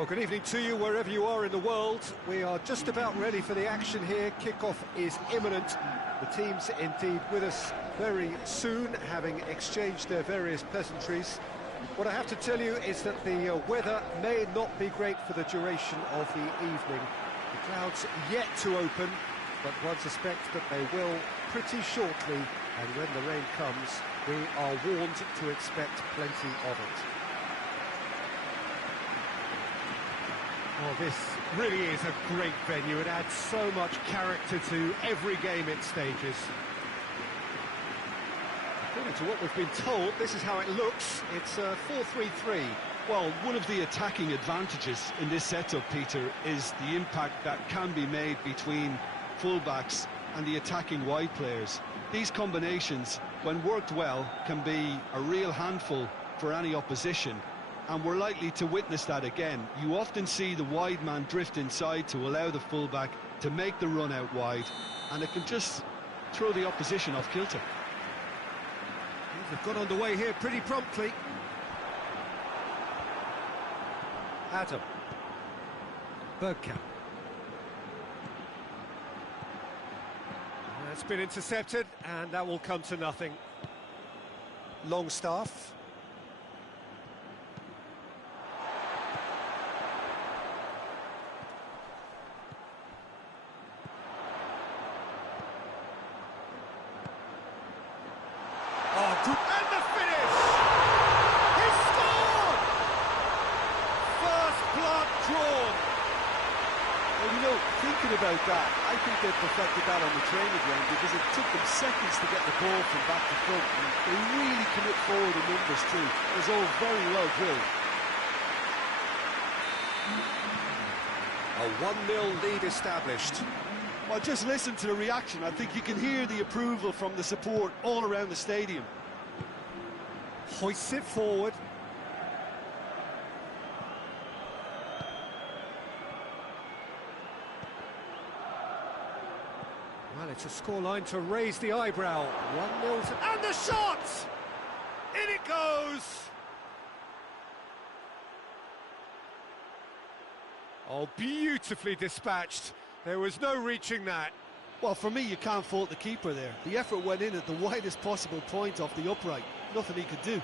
Well, good evening to you wherever you are in the world. We are just about ready for the action here. Kickoff is imminent. The teams indeed with us very soon, having exchanged their various pleasantries. What I have to tell you is that the weather may not be great for the duration of the evening. The clouds yet to open, but one suspects that they will pretty shortly, and when the rain comes, we are warned to expect plenty of it. Well, this really is a great venue. It adds so much character to every game it stages. According to what we've been told, this is how it looks. It's 4-3-3. Well, one of the attacking advantages in this setup, Peter, is the impact that can be made between fullbacks and the attacking wide players. These combinations, when worked well, can be a real handful for any opposition. And we're likely to witness that again. You often see the wide man drift inside to allow the fullback to make the run out wide, and it can just throw the opposition off kilter. They've got underway here pretty promptly. Adam. Bergkamp. That's been intercepted, and that will come to nothing. Longstaff. And the finish! He scored! First blood drawn. Well, you know, thinking about that, I think they perfected that on the training ground because it took them seconds to get the ball from back to front. And they really commit forward in numbers too. It was all very well drilled. A 1-0 lead established. Well, just listen to the reaction. I think you can hear the approval from the support all around the stadium. Hoists it forward. Well, it's a scoreline to raise the eyebrow. 1-0 to... And the shot! In it goes! Oh, beautifully dispatched. There was no reaching that. Well, for me, you can't fault the keeper there. The effort went in at the widest possible point off the upright. Nothing he could do.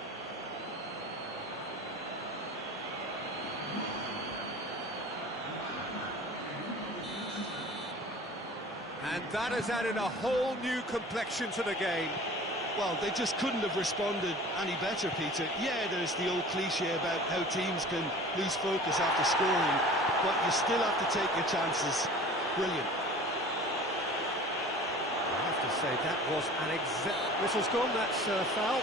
And that has added a whole new complexion to the game. Well, they just couldn't have responded any better, Peter. Yeah, there's the old cliche about how teams can lose focus after scoring, but you still have to take your chances. Brilliant. I have to say, that was an exact... Whistle's gone, that's foul.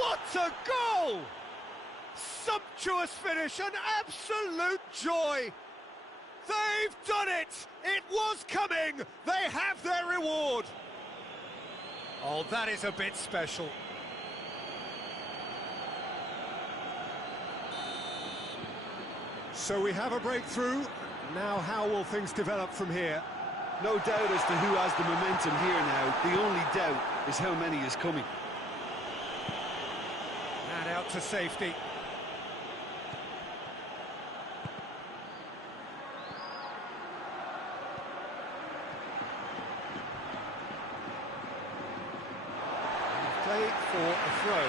What a goal! Sumptuous finish, an absolute joy! They've done it! It was coming! They have their reward! Oh, that is a bit special. So we have a breakthrough. Now how will things develop from here? No doubt as to who has the momentum here now. The only doubt is how many is coming. And out to safety. Play for a throw.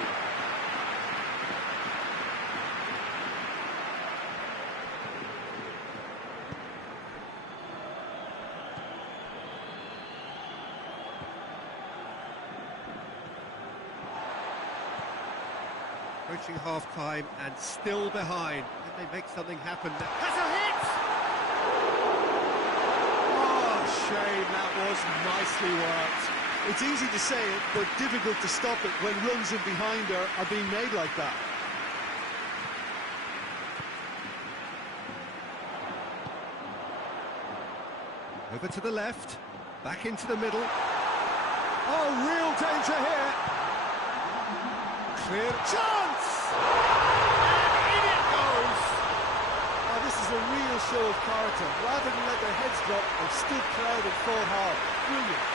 Approaching half-time and still behind. Can they make something happen? Has a hit! Oh, shame, that was nicely worked. It's easy to say it, but difficult to stop it when runs in behind are being made like that. Over to the left, back into the middle. Oh, real danger here. Clear chance! And in it goes! Oh, this is is a real show of character. Rather than let their heads drop, they've stood proud and fought hard. Brilliant.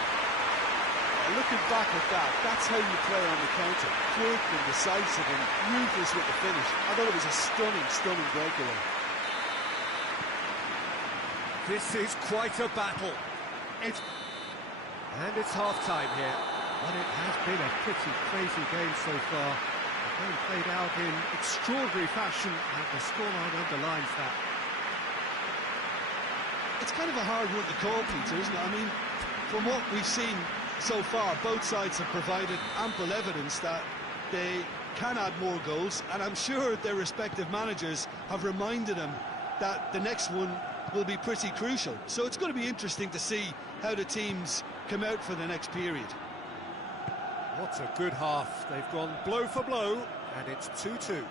Looking back at that, that's how you play on the counter. Quick and decisive and ruthless with the finish. I thought it was a stunning, stunning breakaway. This is quite a battle. And it's half-time here. But it has been a pretty crazy game so far. The game played out in extraordinary fashion, and the scoreline underlines that. It's kind of a hard one to call, Peter, isn't it? I mean, from what we've seen so far, both sides have provided ample evidence that they can add more goals, and I'm sure their respective managers have reminded them that the next one will be pretty crucial. So it's going to be interesting to see how the teams come out for the next period. What a good half. They've gone blow for blow, and it's 2-2. And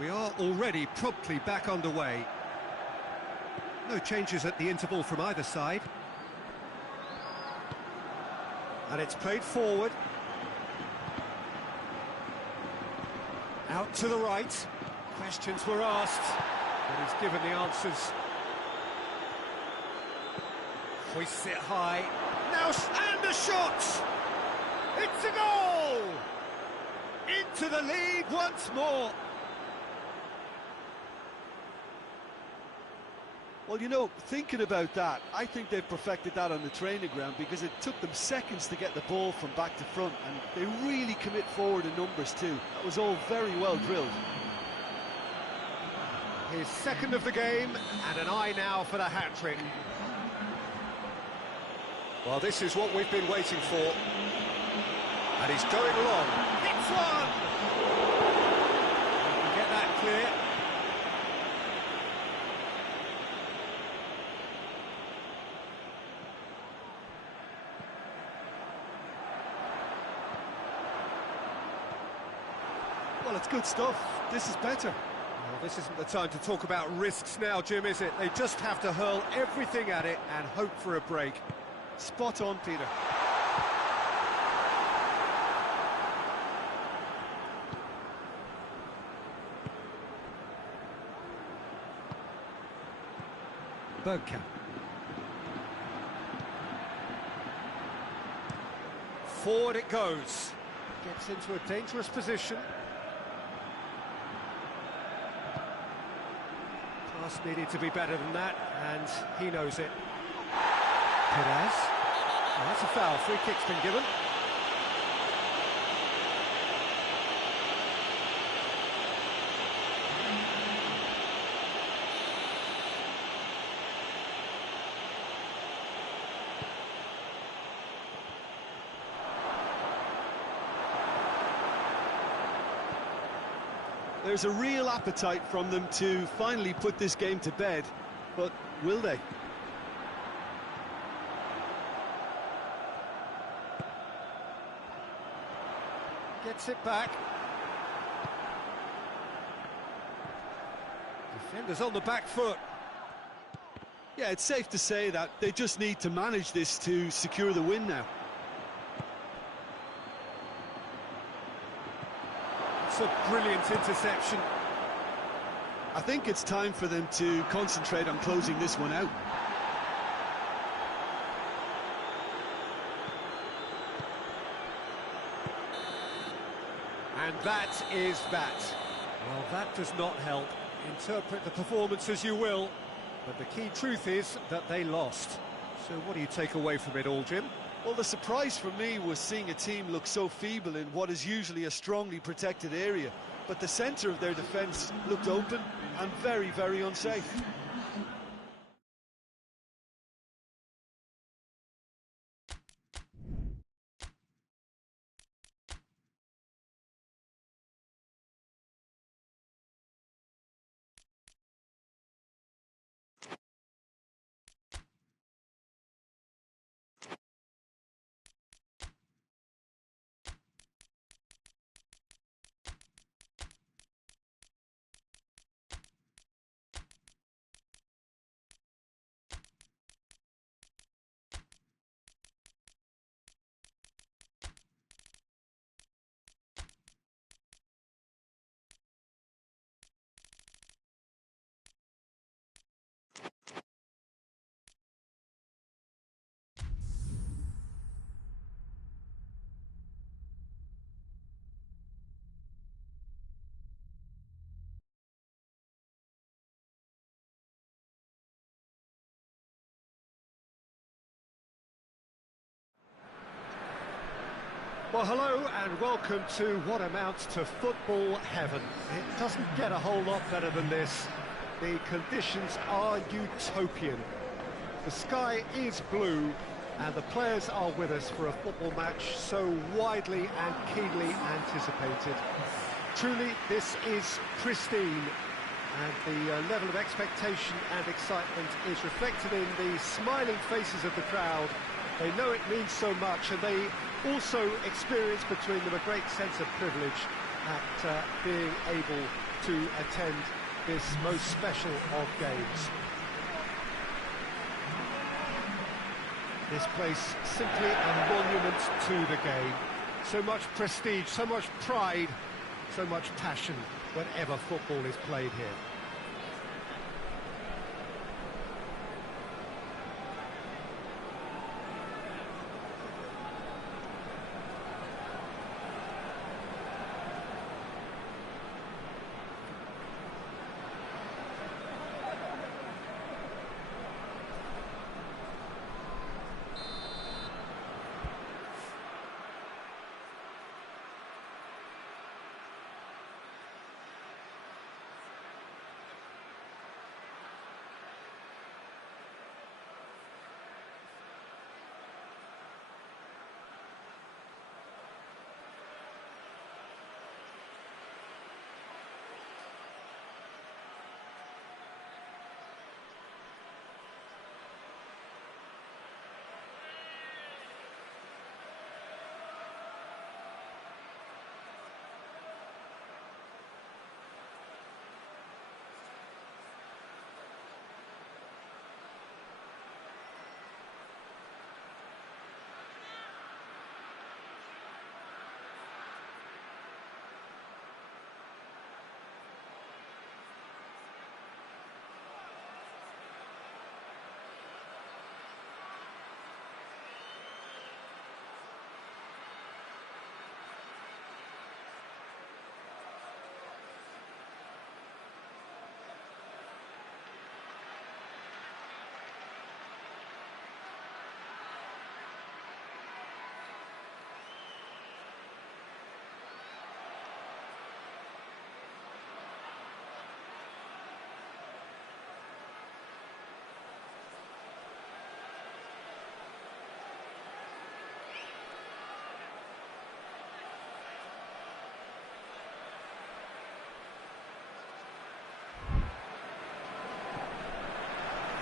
we are already promptly back underway. No changes at the interval from either side. And it's played forward. Out to the right. Questions were asked, but he's given the answers. Hoists it high. Now, and a shot! It's a goal! Into the lead once more. Well, you know, thinking about that, I think they've perfected that on the training ground, because it took them seconds to get the ball from back to front, and they really commit forward in numbers too. That was all very well drilled. His second of the game, and an eye now for the hat-trick. Well, this is what we've been waiting for. And he's going long. Hits one! Get that clear. Well, it's good stuff. This is better. Well, this isn't the time to talk about risks now, Jim, is it? They just have to hurl everything at it and hope for a break. Spot on, Peter. Bergkamp. Forward it goes. Gets into a dangerous position. Pass needed to be better than that, and he knows it. Perez. Oh, that's a foul. Free kick's been given. There's a real appetite from them to finally put this game to bed, but will they? Gets it back. Defenders on the back foot. Yeah, it's safe to say that they just need to manage this to secure the win now. It's a brilliant interception. I think it's time for them to concentrate on closing this one out. And that is that. Well, that does not help. Interpret the performance as you will, but the key truth is that they lost. So what do you take away from it all, Jim? Well, the surprise for me was seeing a team look so feeble in what is usually a strongly protected area. But the centre of their defence looked open and very, very unsafe. Well, hello and welcome to what amounts to football heaven. It doesn't get a whole lot better than this. The conditions are utopian. The sky is blue and the players are with us for a football match so widely and keenly anticipated. Truly, this is pristine, and the level of expectation and excitement is reflected in the smiling faces of the crowd. They know it means so much, and they also experience between them a great sense of privilege at being able to attend this most special of games. This place simply a monument to the game. So much prestige, so much pride, so much passion whenever football is played here.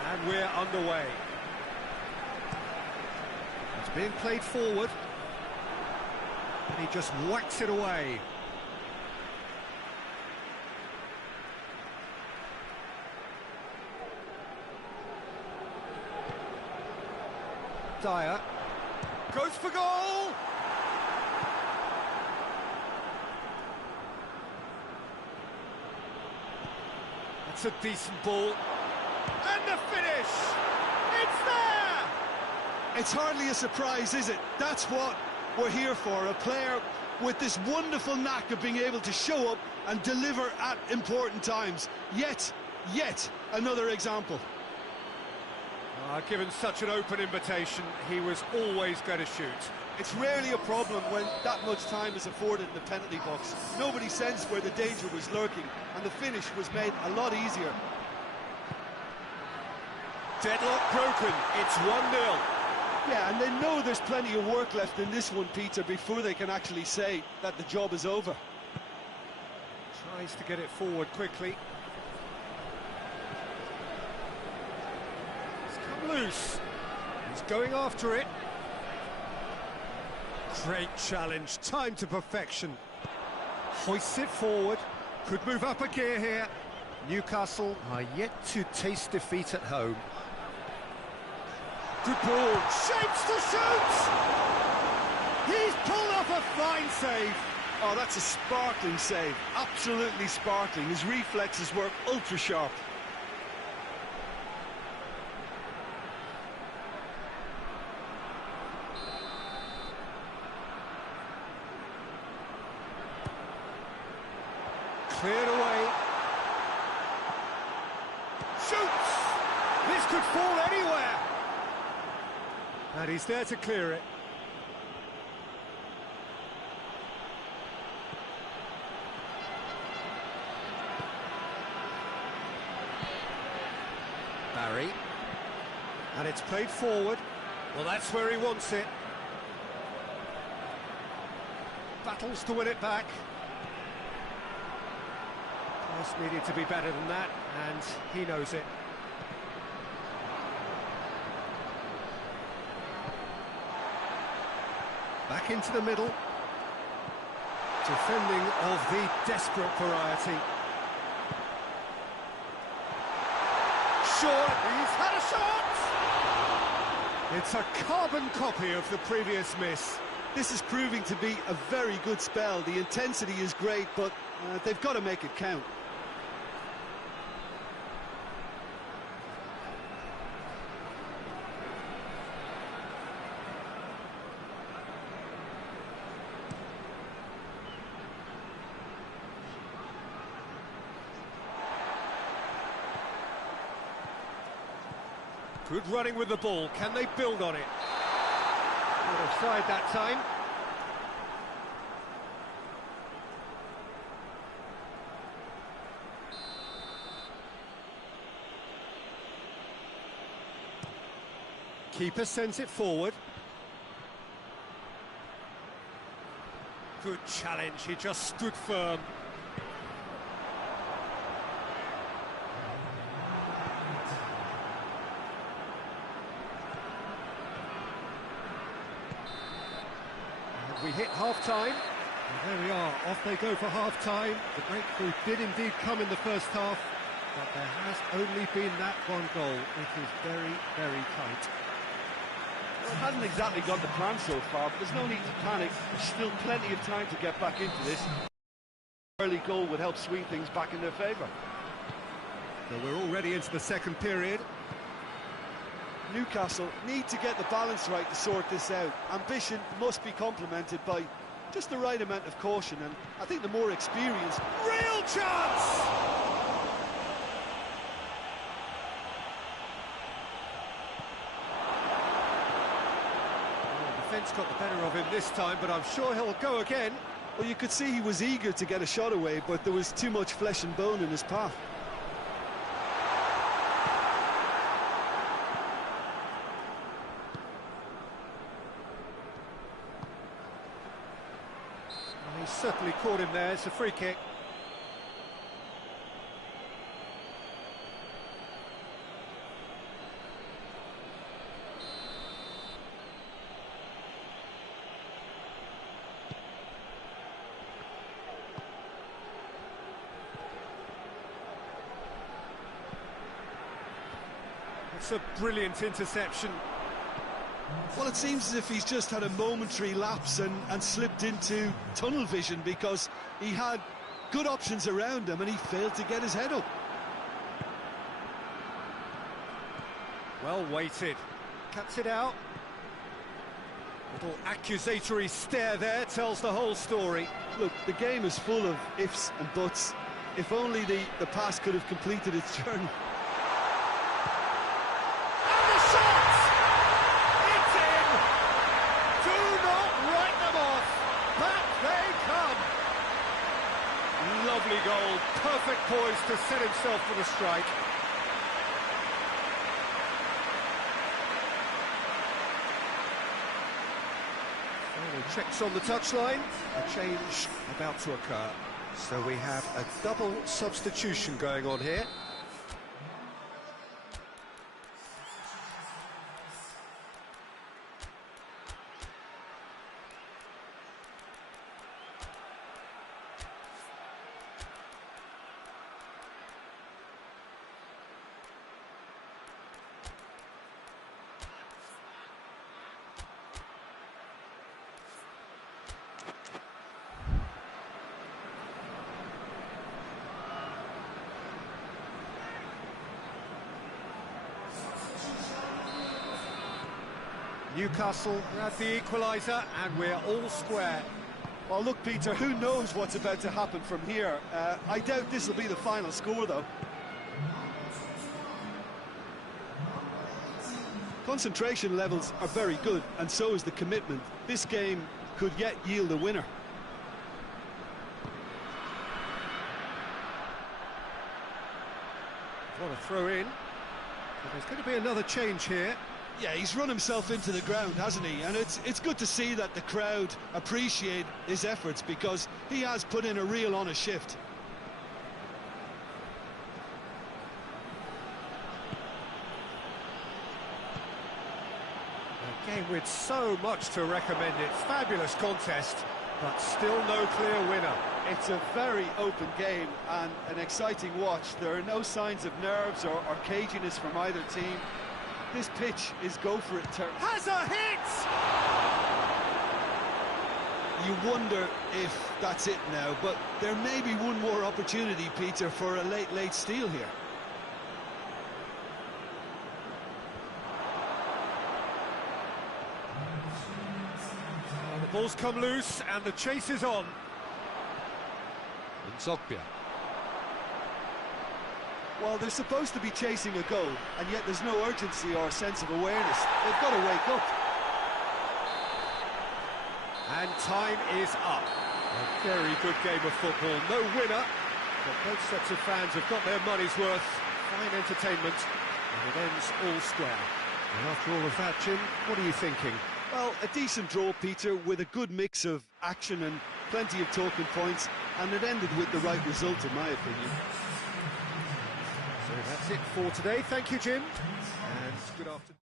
And we're underway. It's being played forward, and he just whacks it away. Dyer goes for goal! That's a decent ball. And the finish! It's there! It's hardly a surprise, is it? That's what we're here for, a player with this wonderful knack of being able to show up and deliver at important times. Yet another example. Given such an open invitation, he was always going to shoot. It's rarely a problem when that much time is afforded in the penalty box. Nobody sensed where the danger was lurking, and the finish was made a lot easier. Deadlock broken, it's 1-0. Yeah, and they know there's plenty of work left in this one, Peter, before they can actually say that the job is over. Tries to get it forward quickly. It's come loose. He's going after it. Great challenge, time to perfection. Hoists it forward, could move up a gear here. Newcastle are yet to taste defeat at home. Good ball, shapes to shoot! He's pulled off a fine save. Oh, that's a sparkling save, absolutely sparkling. His reflexes work ultra sharp. Cleared away. Shoots! This could fall anywhere. And he's there to clear it. And it's played forward. Well, that's where he wants it. Battles to win it back. Pass needed to be better than that, and he knows it. Back into the middle. Defending of the desperate variety. Short, he's had a shot! It's a carbon copy of the previous miss. This is proving to be a very good spell. The intensity is great, but they've got to make it count. Good running with the ball. Can they build on it? Not offside that time. Keeper sends it forward. Good challenge. He just stood firm. We hit half-time, and there we are, off they go for half-time. The breakthrough did indeed come in the first half, but there has only been that one goal. It is very, very tight. Well, it hasn't exactly got the plan so far, but there's no need to panic. There's still plenty of time to get back into this. Early goal would help swing things back in their favour. So we're already into the second period. Newcastle need to get the balance right to sort this out. Ambition must be complemented by just the right amount of caution, and I think the more experience. Real chance! Well, the defence got the better of him this time, but I'm sure he'll go again. Well, you could see he was eager to get a shot away, but there was too much flesh and bone in his path. He's certainly caught him there. It's a free kick. It's a brilliant interception. Well, it seems as if he's just had a momentary lapse and slipped into tunnel vision, because he had good options around him and he failed to get his head up. Well weighted. Cuts it out. Little accusatory stare there tells the whole story. Look, the game is full of ifs and buts. If only the pass could have completed its journey. Lovely goal, perfect poise to set himself for the strike. Final checks on the touchline, a change about to occur. So we have a double substitution going on here. Newcastle had the equaliser, and we're all square. Well, look, Peter, who knows what's about to happen from here? I doubt this will be the final score, though. Concentration levels are very good, and so is the commitment. This game could yet yield a winner. What a throw in. But there's going to be another change here. Yeah, he's run himself into the ground, hasn't he? And it's good to see that the crowd appreciate his efforts, because he has put in a real honest shift. A game with so much to recommend it. Fabulous contest, but still no clear winner. It's a very open game and an exciting watch. There are no signs of nerves or caginess from either team. This pitch is go for it turn. Has a hit! You wonder if that's it now, but there may be one more opportunity, Peter, for a late steal here. Well, the ball's come loose and the chase is on. Zogbia. Well, they're supposed to be chasing a goal, and yet there's no urgency or sense of awareness. They've got to wake up. And time is up. A very good game of football. No winner, but both sets of fans have got their money's worth. Fine entertainment, and it ends all square. And after all of that, Jim, what are you thinking? Well, a decent draw, Peter, with a good mix of action and plenty of talking points, and it ended with the right result, in my opinion. So that's it for today. Thank you, Jim, and good afternoon.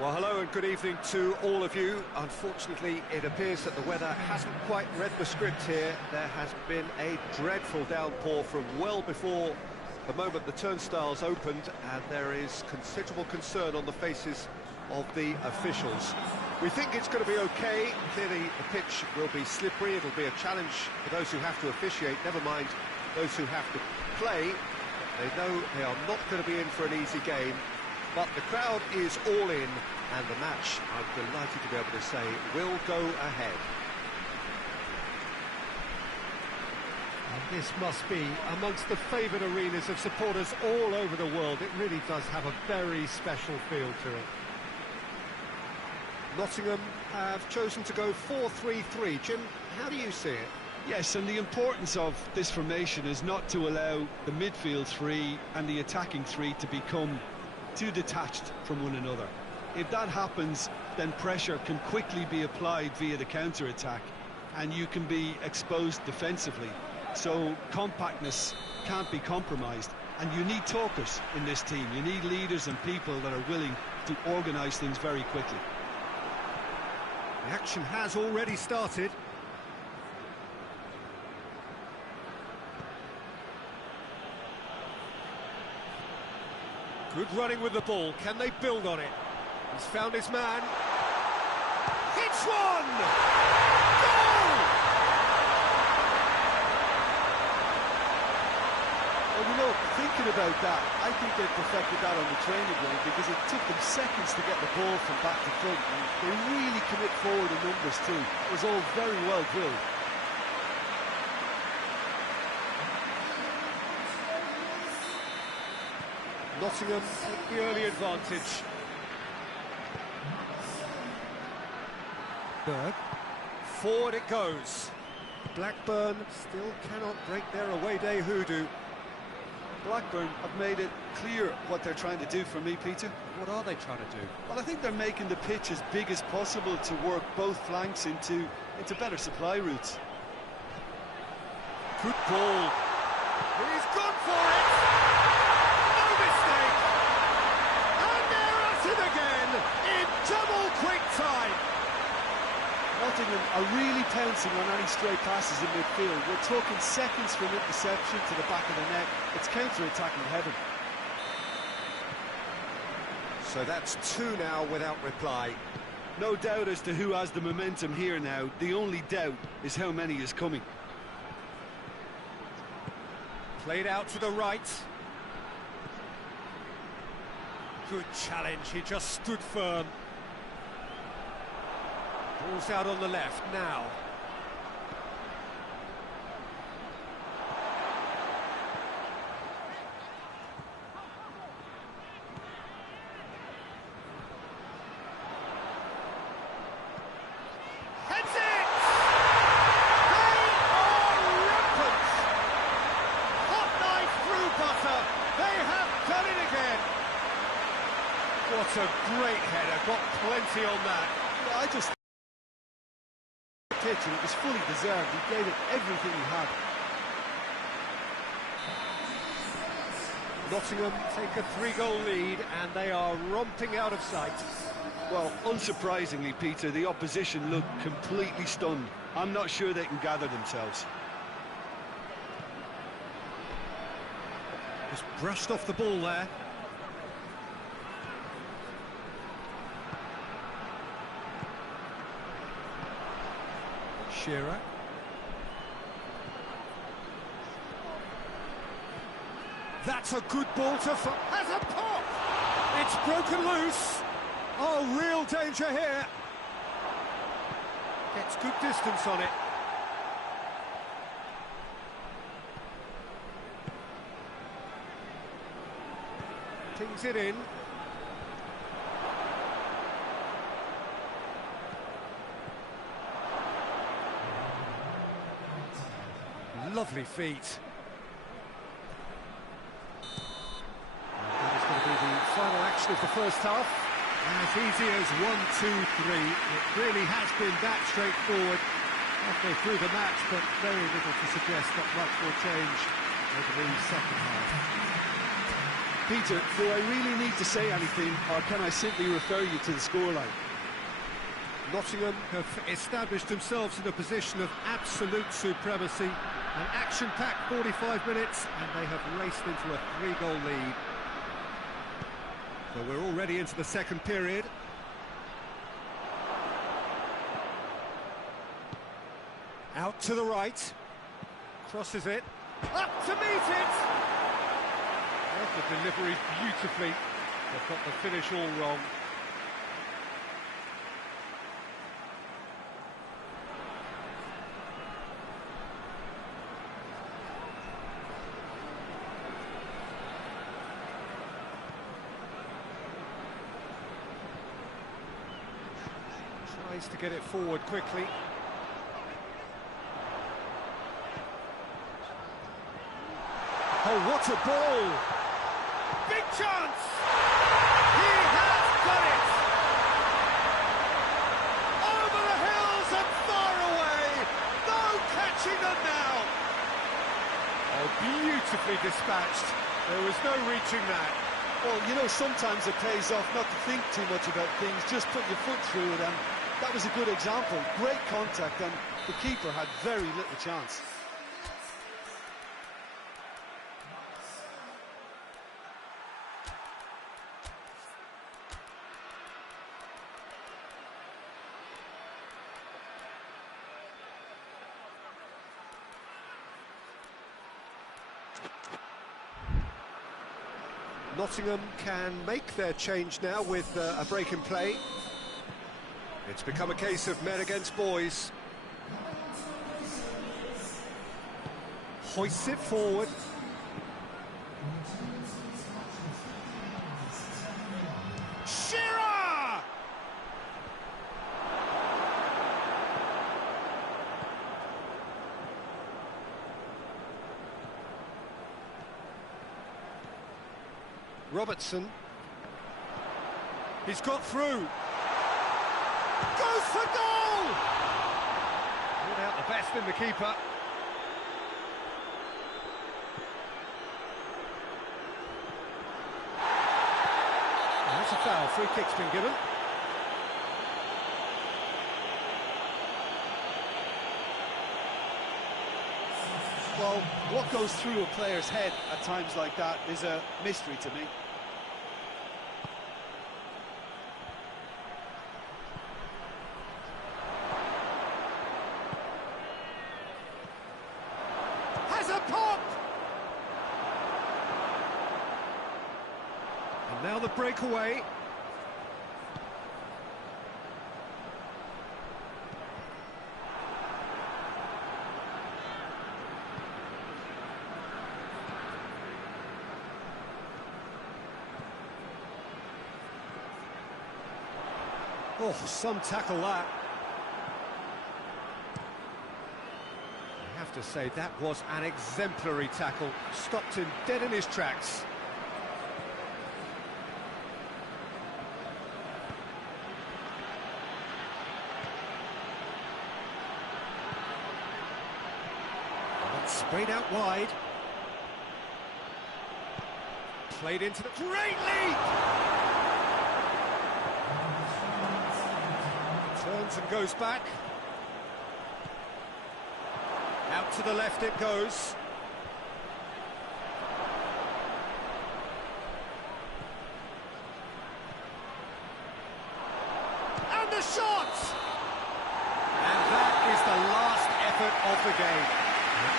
Well, hello and good evening to all of you. Unfortunately, it appears that the weather hasn't quite read the script here. There has been a dreadful downpour from well before the moment the turnstiles opened, and there is considerable concern on the faces of the officials. We think it's going to be okay. Clearly, the pitch will be slippery. It'll be a challenge for those who have to officiate, never mind those who have to play. They know they are not going to be in for an easy game. But the crowd is all in, and the match, I'm delighted to be able to say, will go ahead. And this must be amongst the favoured arenas of supporters all over the world. It really does have a very special feel to it. Nottingham have chosen to go 4-3-3. Jim, how do you see it? Yes, and the importance of this formation is not to allow the midfield three and the attacking three to become too detached from one another. If that happens, then pressure can quickly be applied via the counter-attack, and you can be exposed defensively. So compactness can't be compromised, and you need talkers in this team. You need leaders and people that are willing to organise things very quickly. The action has already started. Good running with the ball. Can they build on it? He's found his man. Hits one! Goal! Well, you know, thinking about that, I think they perfected that on the training ground, because it took them seconds to get the ball from back to front. And they really commit forward in numbers too. It was all very well drilled. Nottingham take the early advantage. Berg. Forward it goes. Blackburn still cannot break their away day hoodoo. Blackburn have made it clear what they're trying to do for me, Peter. What are they trying to do? Well, I think they're making the pitch as big as possible to work both flanks into better supply routes. Good ball. He's gone for it! No mistake! And they're at it again in double quick time! Nottingham are really pouncing on any stray passes in midfield. We're talking seconds from interception to the back of the net. It's counter-attacking heaven. So that's two now without reply. No doubt as to who has the momentum here now. The only doubt is how many is coming. Played out to the right. Good challenge, he just stood firm. Ball's out on the left now. Heads it! They are rampant! Hot knife through butter. They have done it again. What a great header, got plenty on that. Yeah, I just pitch, and it was fully deserved. He gave it everything he had. Nottingham take a 3-goal lead, and they are romping out of sight. Well, unsurprisingly, Peter, the opposition look completely stunned. I'm not sure they can gather themselves. Just brushed off the ball there. Shearer. That's a good ball to... Has a pop! It's broken loose! Oh, real danger here! Gets good distance on it. Pings it in. Lovely feet. That is going to be the final action of the first half. As easy as 1, 2, 3. It really has been that straightforward halfway through the match, but very little to suggest that much will change over the second half. Peter, do I really need to say anything, or can I simply refer you to the scoreline? Nottingham have established themselves in a position of absolute supremacy. An action-packed 45 minutes, and they have raced into a 3-goal lead. So we're already into the second period. Out to the right. Crosses it. Up to meet it! The delivery beautifully. They've got the finish all wrong. Tries to get it forward quickly. Oh, what a ball! Big chance! He has got it! Over the hills and far away! No catching them now! Oh, beautifully dispatched. There was no reaching that. Well, you know, sometimes it pays off not to think too much about things, just put your foot through it, and that was a good example. Great contact, and the keeper had very little chance. Nottingham can make their change now with a break in play. It's become a case of men against boys. Hoists it forward. Shearer! Robertson. He's got through. Goes for goal! Brought out the best in the keeper. That's a foul. Free kick's been given. Well, what goes through a player's head at times like that is a mystery to me. Has a pop! And now the breakaway. Oh, some tackle that. I have to say, that was an exemplary tackle. Stopped him dead in his tracks. And it's sprayed out wide. Played into the... Great lead! Turns and goes back. Out to the left it goes. And the shot! And that is the last effort of the game.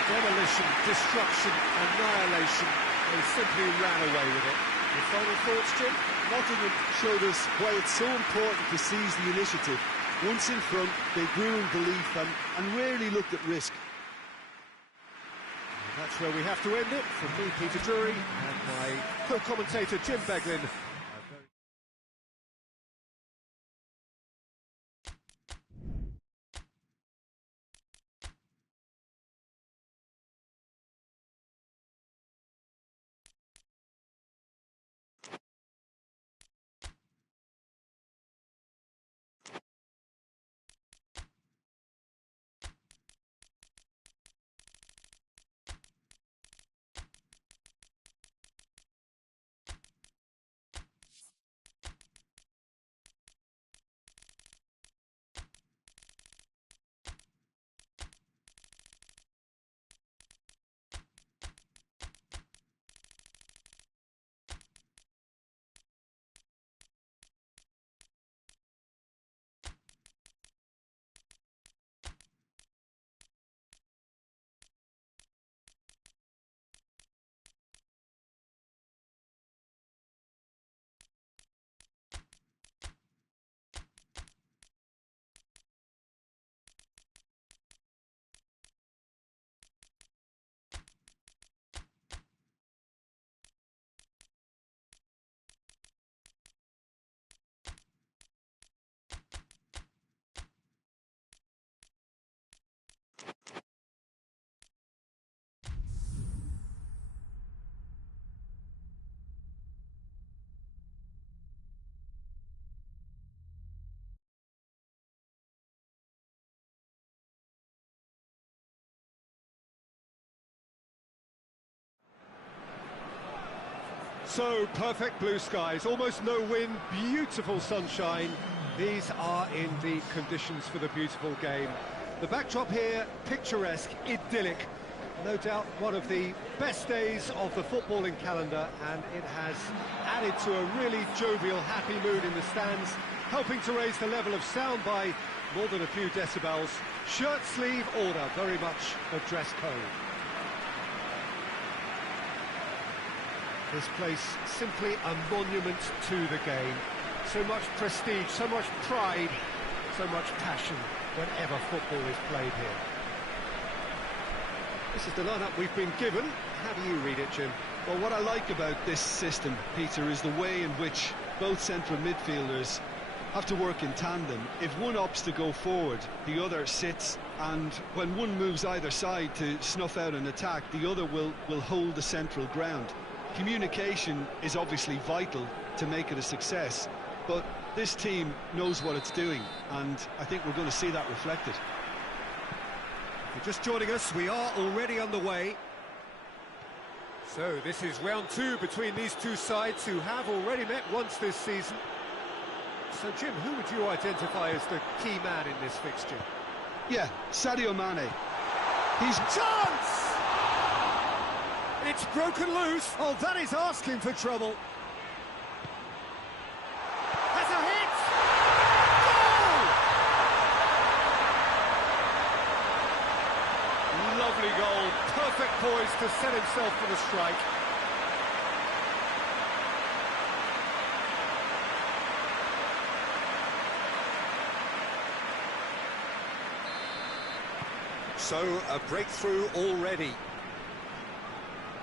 Demolition, destruction, annihilation. They simply ran away with it. Your final thoughts, Jim? Nottingham showed us why it's so important to seize the initiative. Once in front, they grew in belief and rarely looked at risk. And that's where we have to end it. From me, Peter Drury, and my co-commentator, Jim Beglin. So, perfect blue skies, almost no wind, beautiful sunshine. These are in the conditions for the beautiful game. The backdrop here, picturesque, idyllic. No doubt one of the best days of the footballing calendar, and it has added to a really jovial, happy mood in the stands, helping to raise the level of sound by more than a few decibels. Shirt sleeve order, very much a dress code. This place, simply a monument to the game. So much prestige, so much pride, so much passion whenever football is played here. This is the lineup we've been given. How do you read it, Jim? Well, what I like about this system, Peter, is the way in which both central midfielders have to work in tandem. If one opts to go forward, the other sits, and when one moves either side to snuff out an attack, the other will hold the central ground. communication is obviously vital to make it a success, but this team knows what it's doing, and I think we're going to see that reflected. If you're just joining us, we are already underway. So this is round two between these two sides who have already met once this season. So Jim, who would you identify as the key man in this fixture? Yeah, Sadio Mane. He's... Chance! It's broken loose. Oh, that is asking for trouble. Has a hit! Goal! Lovely goal. Perfect poise to set himself for the strike. So, a breakthrough already.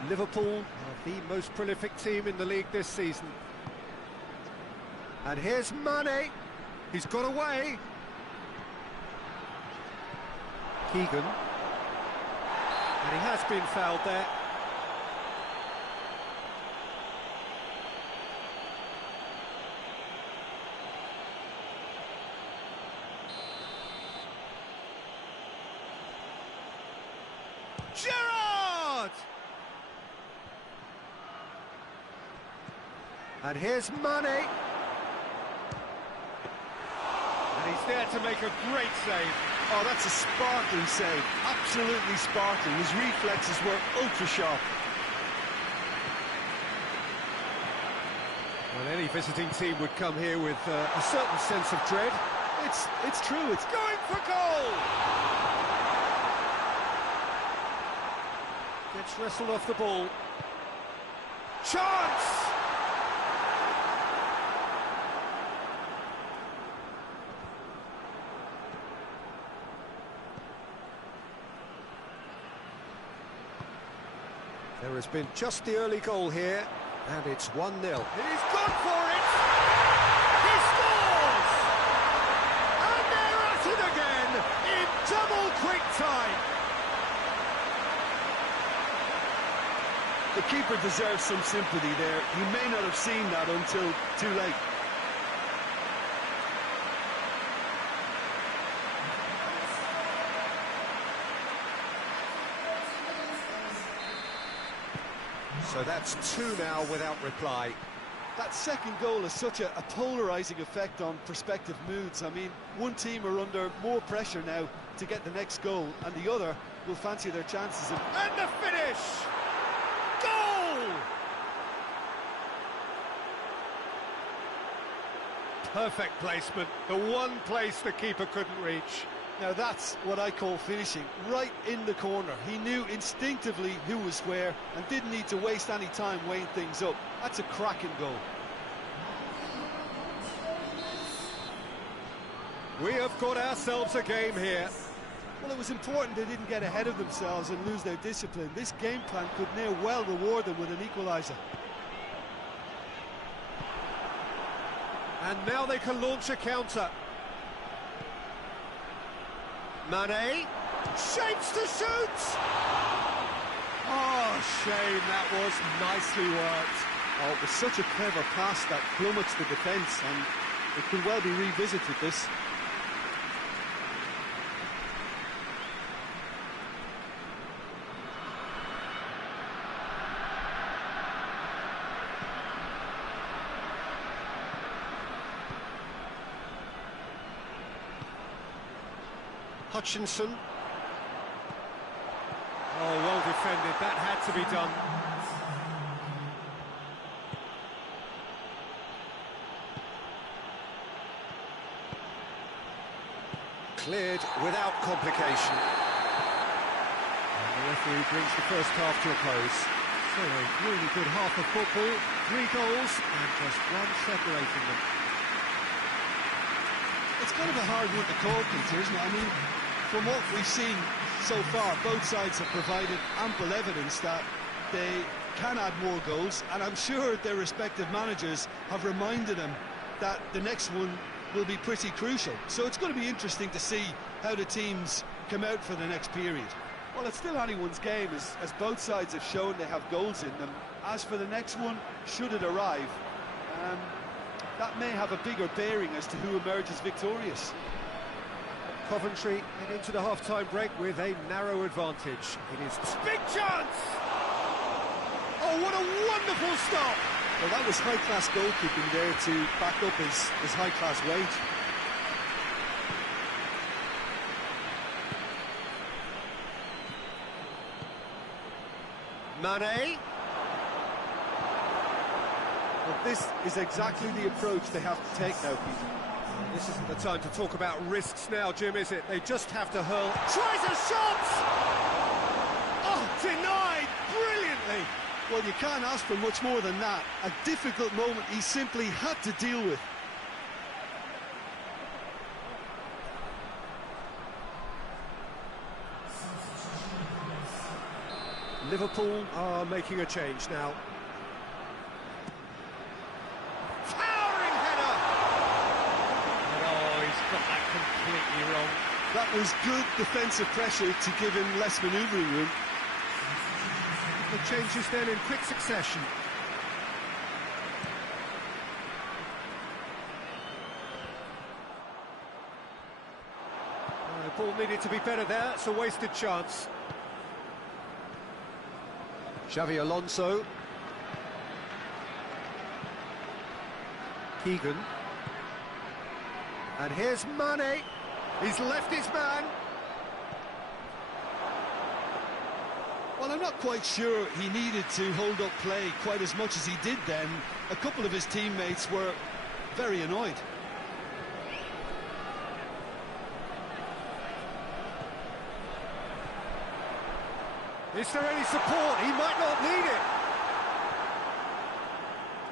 Liverpool are the most prolific team in the league this season. And here's Mane. He's got away. Keegan. And he has been fouled there. Gerrard! And here's Mane. And he's there to make a great save. Oh, that's a sparkling save. Absolutely sparkling. His reflexes were ultra-sharp. Well, any visiting team would come here with a certain sense of dread. It's true. It's Going for goal! Gets wrestled off the ball. Chance! There has been just the early goal here, and it's 1-0. He's gone for it! He scores! And they're at it again in double quick time. The keeper deserves some sympathy there. He may not have seen that until too late. So that's two now without reply. That second goal has such a polarising effect on prospective moods. I mean, one team are under more pressure now to get the next goal, and the other will fancy their chances. And the finish! Goal! Perfect placement, the one place the keeper couldn't reach. Now that's what I call finishing, right in the corner. He knew instinctively who was where and didn't need to waste any time weighing things up. That's a cracking goal. We have got ourselves a game here. Well, it was important they didn't get ahead of themselves and lose their discipline. This game plan could near well reward them with an equaliser. And now they can launch a counter. Mane, shapes to shoot! Oh, shame, that was nicely worked. Oh, it was such a clever pass that plummets the defence, and it could well be revisited, this. Hutchinson. Oh, well defended. That had to be done. Cleared without complication. And the referee brings the first half to a close. So a really good half of football. 3 goals and just one separating them. It's kind of a hard one to call, Peter, isn't it? I mean, from what we've seen so far, both sides have provided ample evidence that they can add more goals, and I'm sure their respective managers have reminded them that the next one will be pretty crucial. So it's going to be interesting to see how the teams come out for the next period. Well, it's still anyone's game, as both sides have shown they have goals in them. As for the next one, should it arrive, that may have a bigger bearing as to who emerges victorious. Coventry head into the half-time break with a narrow advantage. It is big chance! Oh, what a wonderful stop! Well, that was high-class goalkeeping there to back up his high-class weight. Mane. Well, this is exactly the approach they have to take now, Peter. This isn't the time to talk about risks now, Jim, is it? They just have to hurl. Tries a shot! Oh, denied brilliantly! Well, you can't ask for much more than that. A difficult moment he simply had to deal with. Liverpool are making a change now. Towering header! And oh, he's got that completely wrong. That was good defensive pressure to give him less manoeuvring room. The changes then in quick succession. The ball needed to be better there. It's a wasted chance. Xavi Alonso. Keegan. And here's Mane. He's left his man. Well, I'm not quite sure he needed to hold up play quite as much as he did then. A couple of his teammates were very annoyed. Is there any support? He might not need it.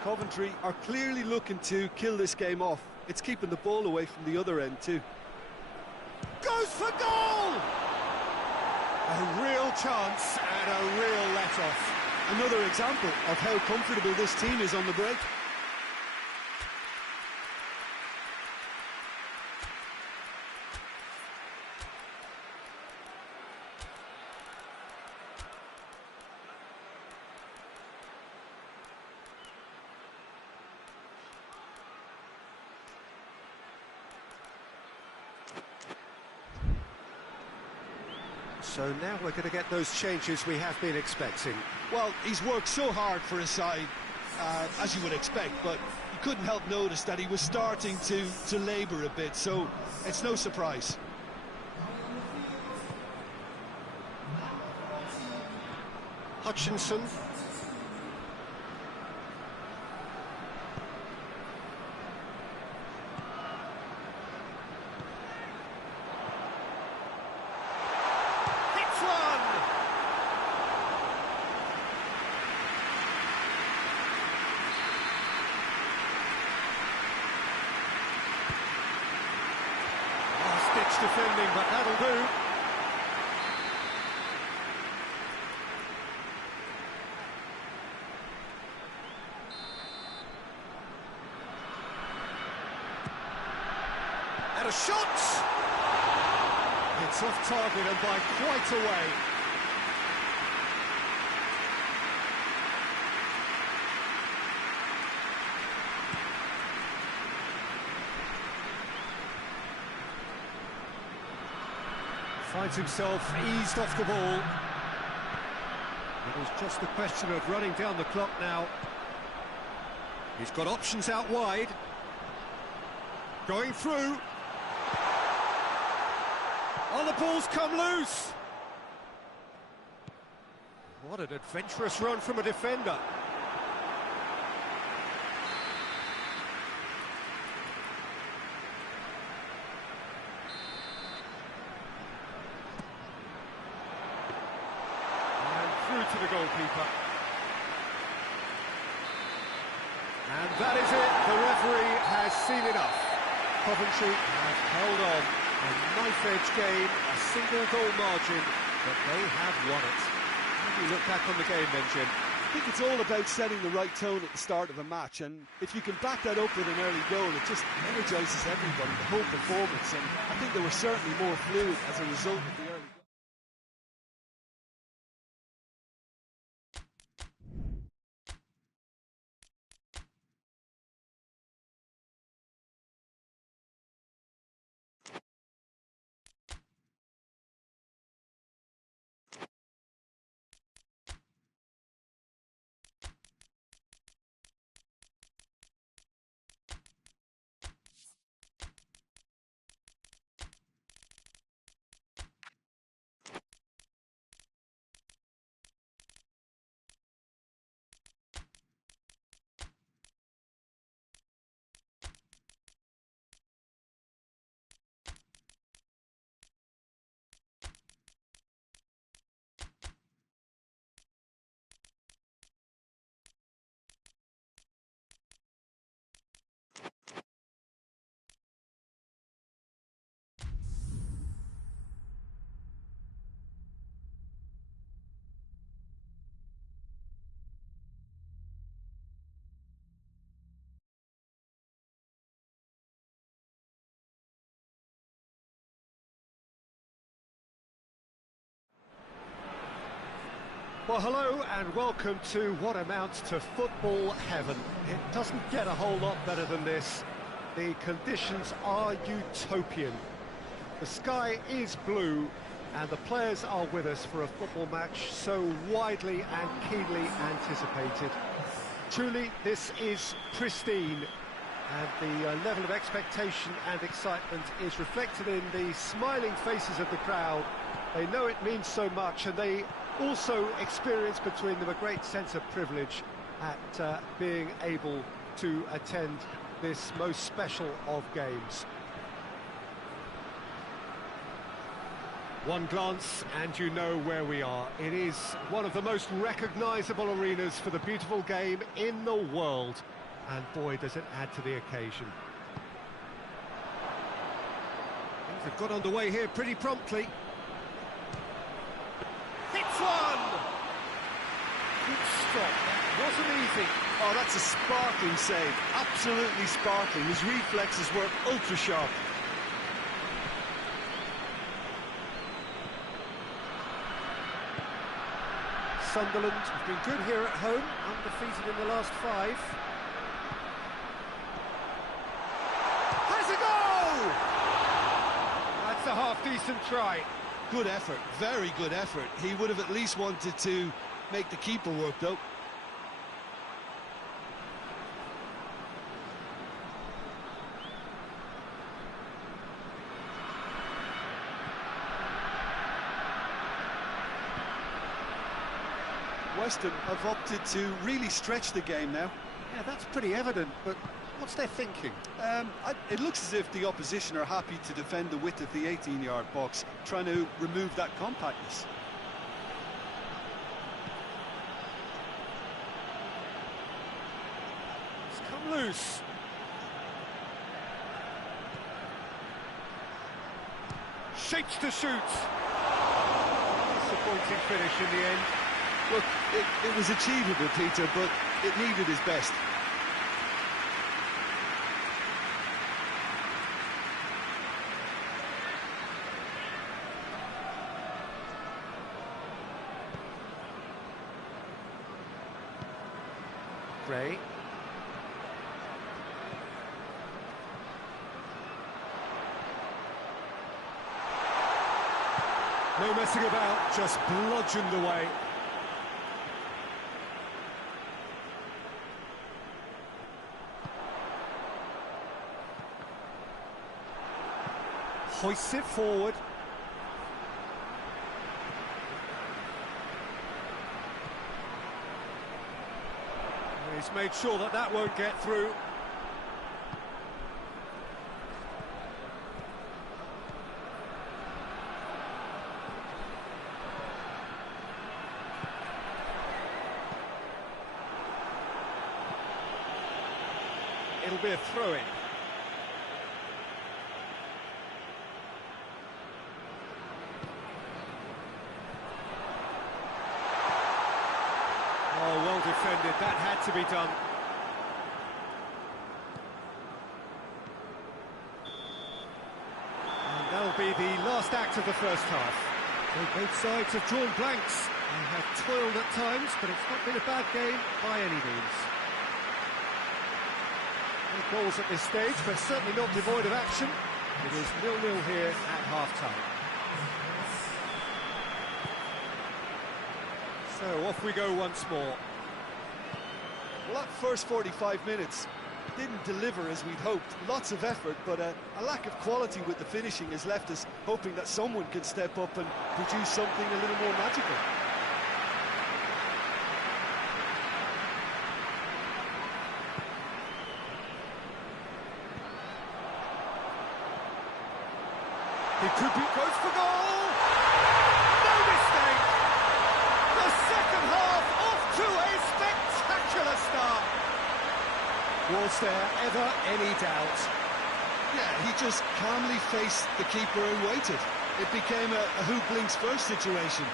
Coventry are clearly looking to kill this game off. It's keeping the ball away from the other end too. Goes for goal! A real chance and a real let-off. Another example of how comfortable this team is on the break. So now we're going to get those changes we have been expecting. Well, he's worked so hard for his side, as you would expect, but you couldn't help notice that he was starting to labour a bit, so it's no surprise. Hutchinson. Defending, but that'll do. And a shot! It's off target and by quite a way. Finds himself eased off the ball. It was just a question of running down the clock now. He's got options out wide. Going through. Oh, the ball's come loose. What an adventurous run from a defender. To the goalkeeper. And that is it. The referee has seen enough. Coventry have held on. A knife-edge game, a single goal margin, but they have won it. How do you look back on the game then, Jim? I think it's all about setting the right tone at the start of a match, and if you can back that up with an early goal, it just energises everybody, the whole performance, and I think they were certainly more fluid as a result of the early Well, hello and welcome to what amounts to football heaven. It doesn't get a whole lot better than this. The conditions are utopian. The sky is blue and the players are with us for a football match so widely and keenly anticipated. Truly, this is pristine, and the level of expectation and excitement is reflected in the smiling faces of the crowd. They know it means so much, and they also experience between them a great sense of privilege at being able to attend this most special of games. One glance and you know where we are. It is one of the most recognisable arenas for the beautiful game in the world, and boy does it add to the occasion. Things have got underway here pretty promptly. Hits one! Good stop, that wasn't easy. Oh, that's a sparkling save, absolutely sparkling. His reflexes were ultra-sharp. Sunderland have been good here at home, undefeated in the last 5. Has a goal! That's a half-decent try. Good effort, very good effort. He would have at least wanted to make the keeper work, though. Weston have opted to really stretch the game now. Yeah, that's pretty evident, but what's their thinking? It looks as if the opposition are happy to defend the width of the 18-yard box, trying to remove that compactness. It's come loose. Shapes to shoot. Disappointing finish in the end. Look, it was achievable, Peter, but it needed his best. Gray. No messing about, just bludgeoned away. Hoists it forward. He's made sure that that won't get through. It'll be a throw-in. Oh, well defended. That had to be done. And that'll be the last act of the first half. So both sides have drawn blanks and have toiled at times, but it's not been a bad game by any means. No goals at this stage, but certainly not devoid of action. It is 0-0 here at half-time. So off we go once more. Well, that first 45 minutes didn't deliver as we'd hoped. Lots of effort, but a lack of quality with the finishing has left us hoping that someone can step up and produce something a little more magical. He could be close for goal! No mistake! The second half off to a spectacular start! Was there ever any doubt? Yeah, he just calmly faced the keeper and waited. It became a who blinks first situation.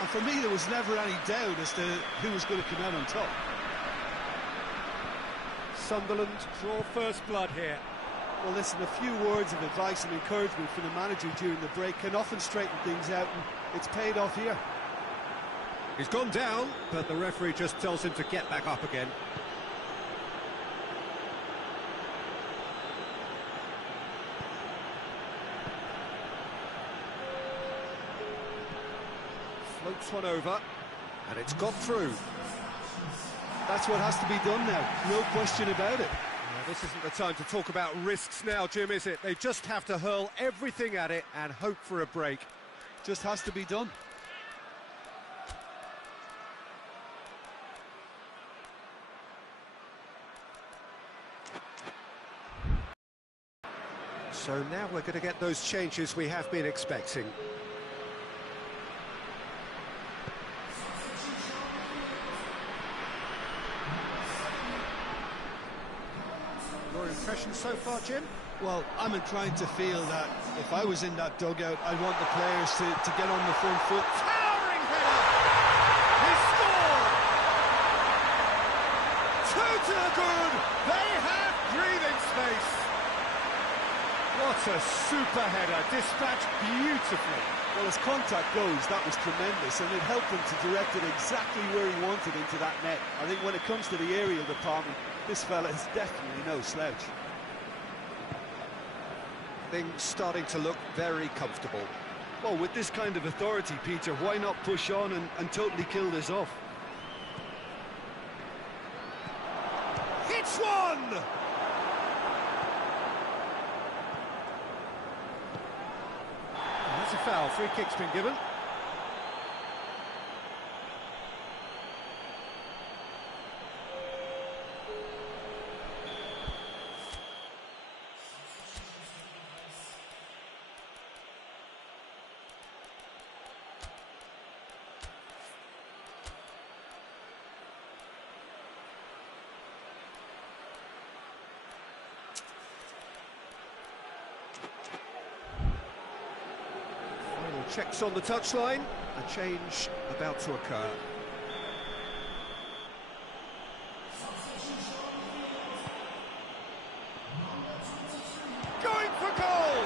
And for me, there was never any doubt as to who was going to come out on top. Sunderland draw first blood here. Well, listen, a few words of advice and encouragement from the manager during the break can often straighten things out, and it's paid off here. He's gone down, but the referee just tells him to get back up again. Floats one over, and it's got through. That's what has to be done now, no question about it. This isn't the time to talk about risks now, Jim, is it? They just have to hurl everything at it and hope for a break. Just has to be done. So now we're going to get those changes we have been expecting. Your impression so far, Jim? Well, I'm inclined to feel that if I was in that dugout, I'd want the players to get on the front foot. Towering header! He scored! Two to the good! They have breathing space! What a super header, dispatched beautifully. Well, as contact goes, that was tremendous, and it helped him to direct it exactly where he wanted into that net. I think when it comes to the aerial department, this fella is definitely no slouch. Things starting to look very comfortable. Well, with this kind of authority, Peter, why not push on and totally kill this off? Hits one! That's a foul, free kick's been given. Checks on the touchline, a change about to occur. Going for goal!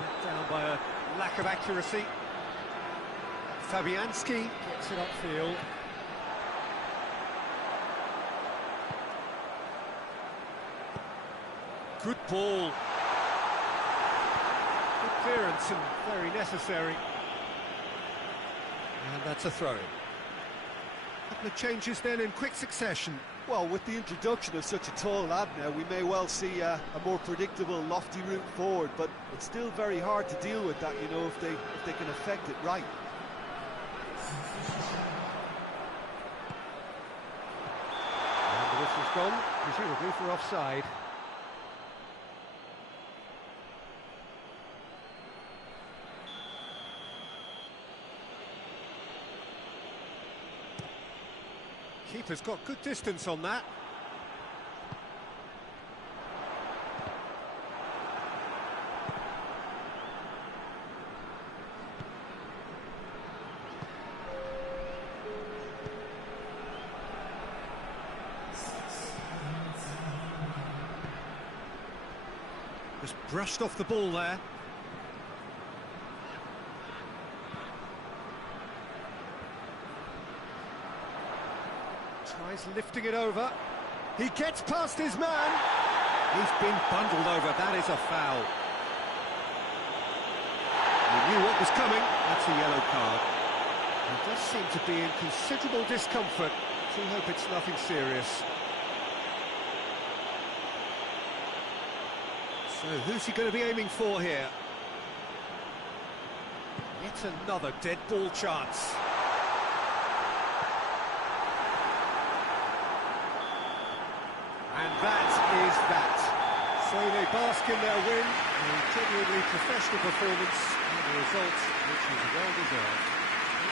Let down by a lack of accuracy. Fabianski gets it upfield. Good ball. Good clearance and very necessary. And that's a throw-in. Couple of changes then in quick succession. Well, with the introduction of such a tall lad now, we may well see a more predictable, lofty route forward, but it's still very hard to deal with that, you know, if they can affect it right. And the whistle's gone, presumably for offside. Keeper's got good distance on that. Just brushed off the ball there. Tries lifting it over. He gets past his man. He's been bundled over. That is a foul. He knew what was coming. That's a yellow card. He does seem to be in considerable discomfort. So we hope it's nothing serious. So who's he going to be aiming for here? Yet another dead ball chance. And that is that. So they bask in their win, a genuinely professional performance, and the result, which is well deserved.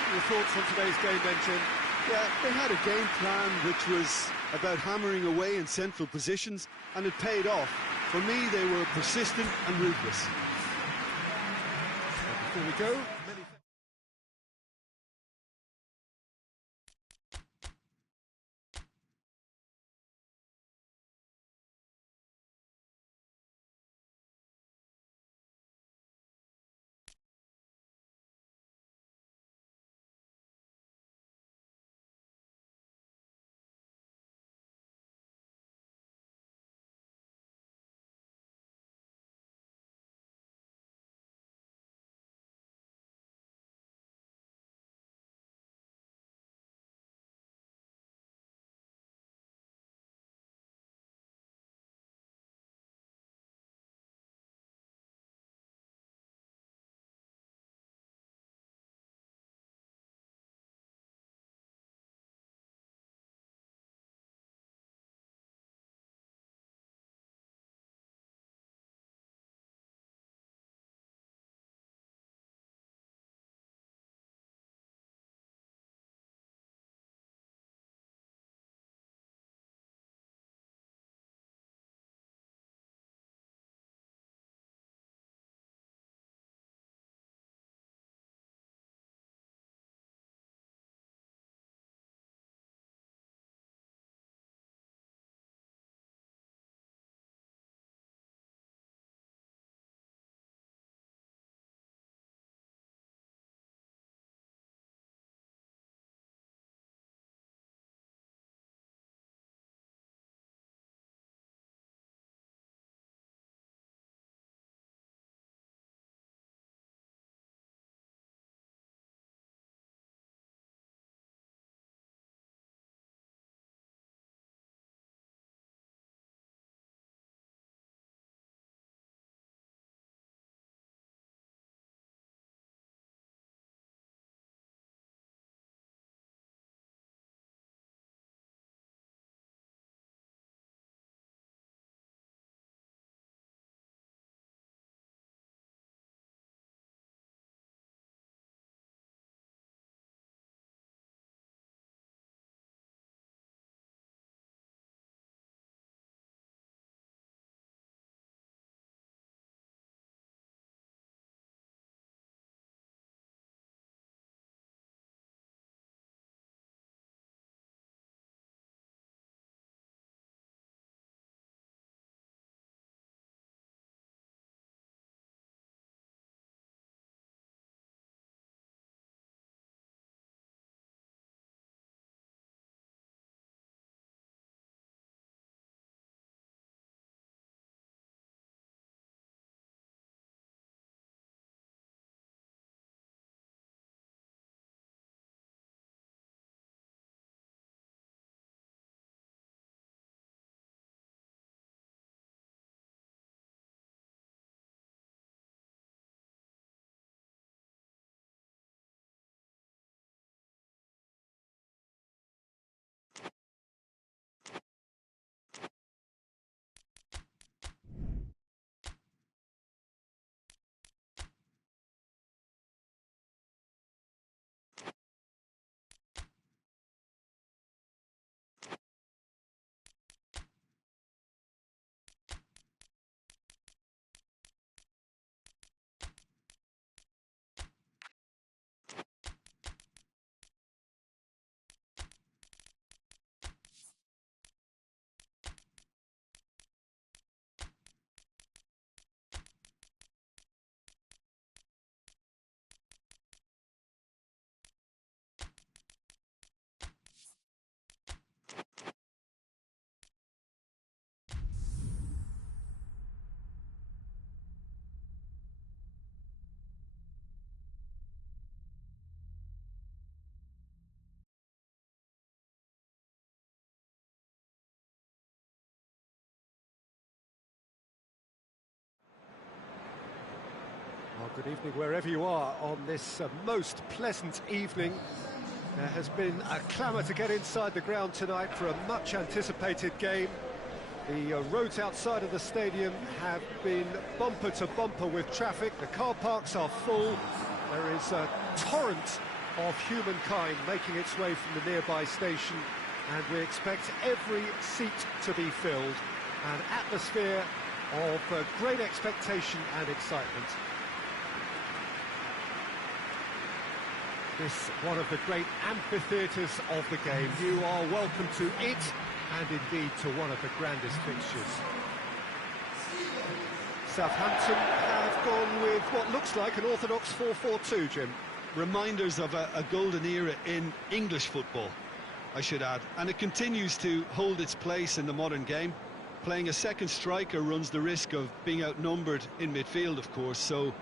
Your thoughts on today's game then, Jim? Yeah, they had a game plan which was about hammering away in central positions, and it paid off. For me, they were persistent and ruthless. Before we go, many Good evening wherever you are on this most pleasant evening. There has been a clamour to get inside the ground tonight for a much-anticipated game. The roads outside of the stadium have been bumper to bumper with traffic. The car parks are full. There is a torrent of humankind making its way from the nearby station, and we expect every seat to be filled. An atmosphere of great expectation and excitement. This one of the great amphitheatres of the game. You are welcome to it, and indeed to one of the grandest fixtures. Southampton have gone with what looks like an orthodox 4-4-2, Jim. Reminders of a golden era in English football, I should add, and it continues to hold its place in the modern game. Playing a second striker runs the risk of being outnumbered in midfield, of course, so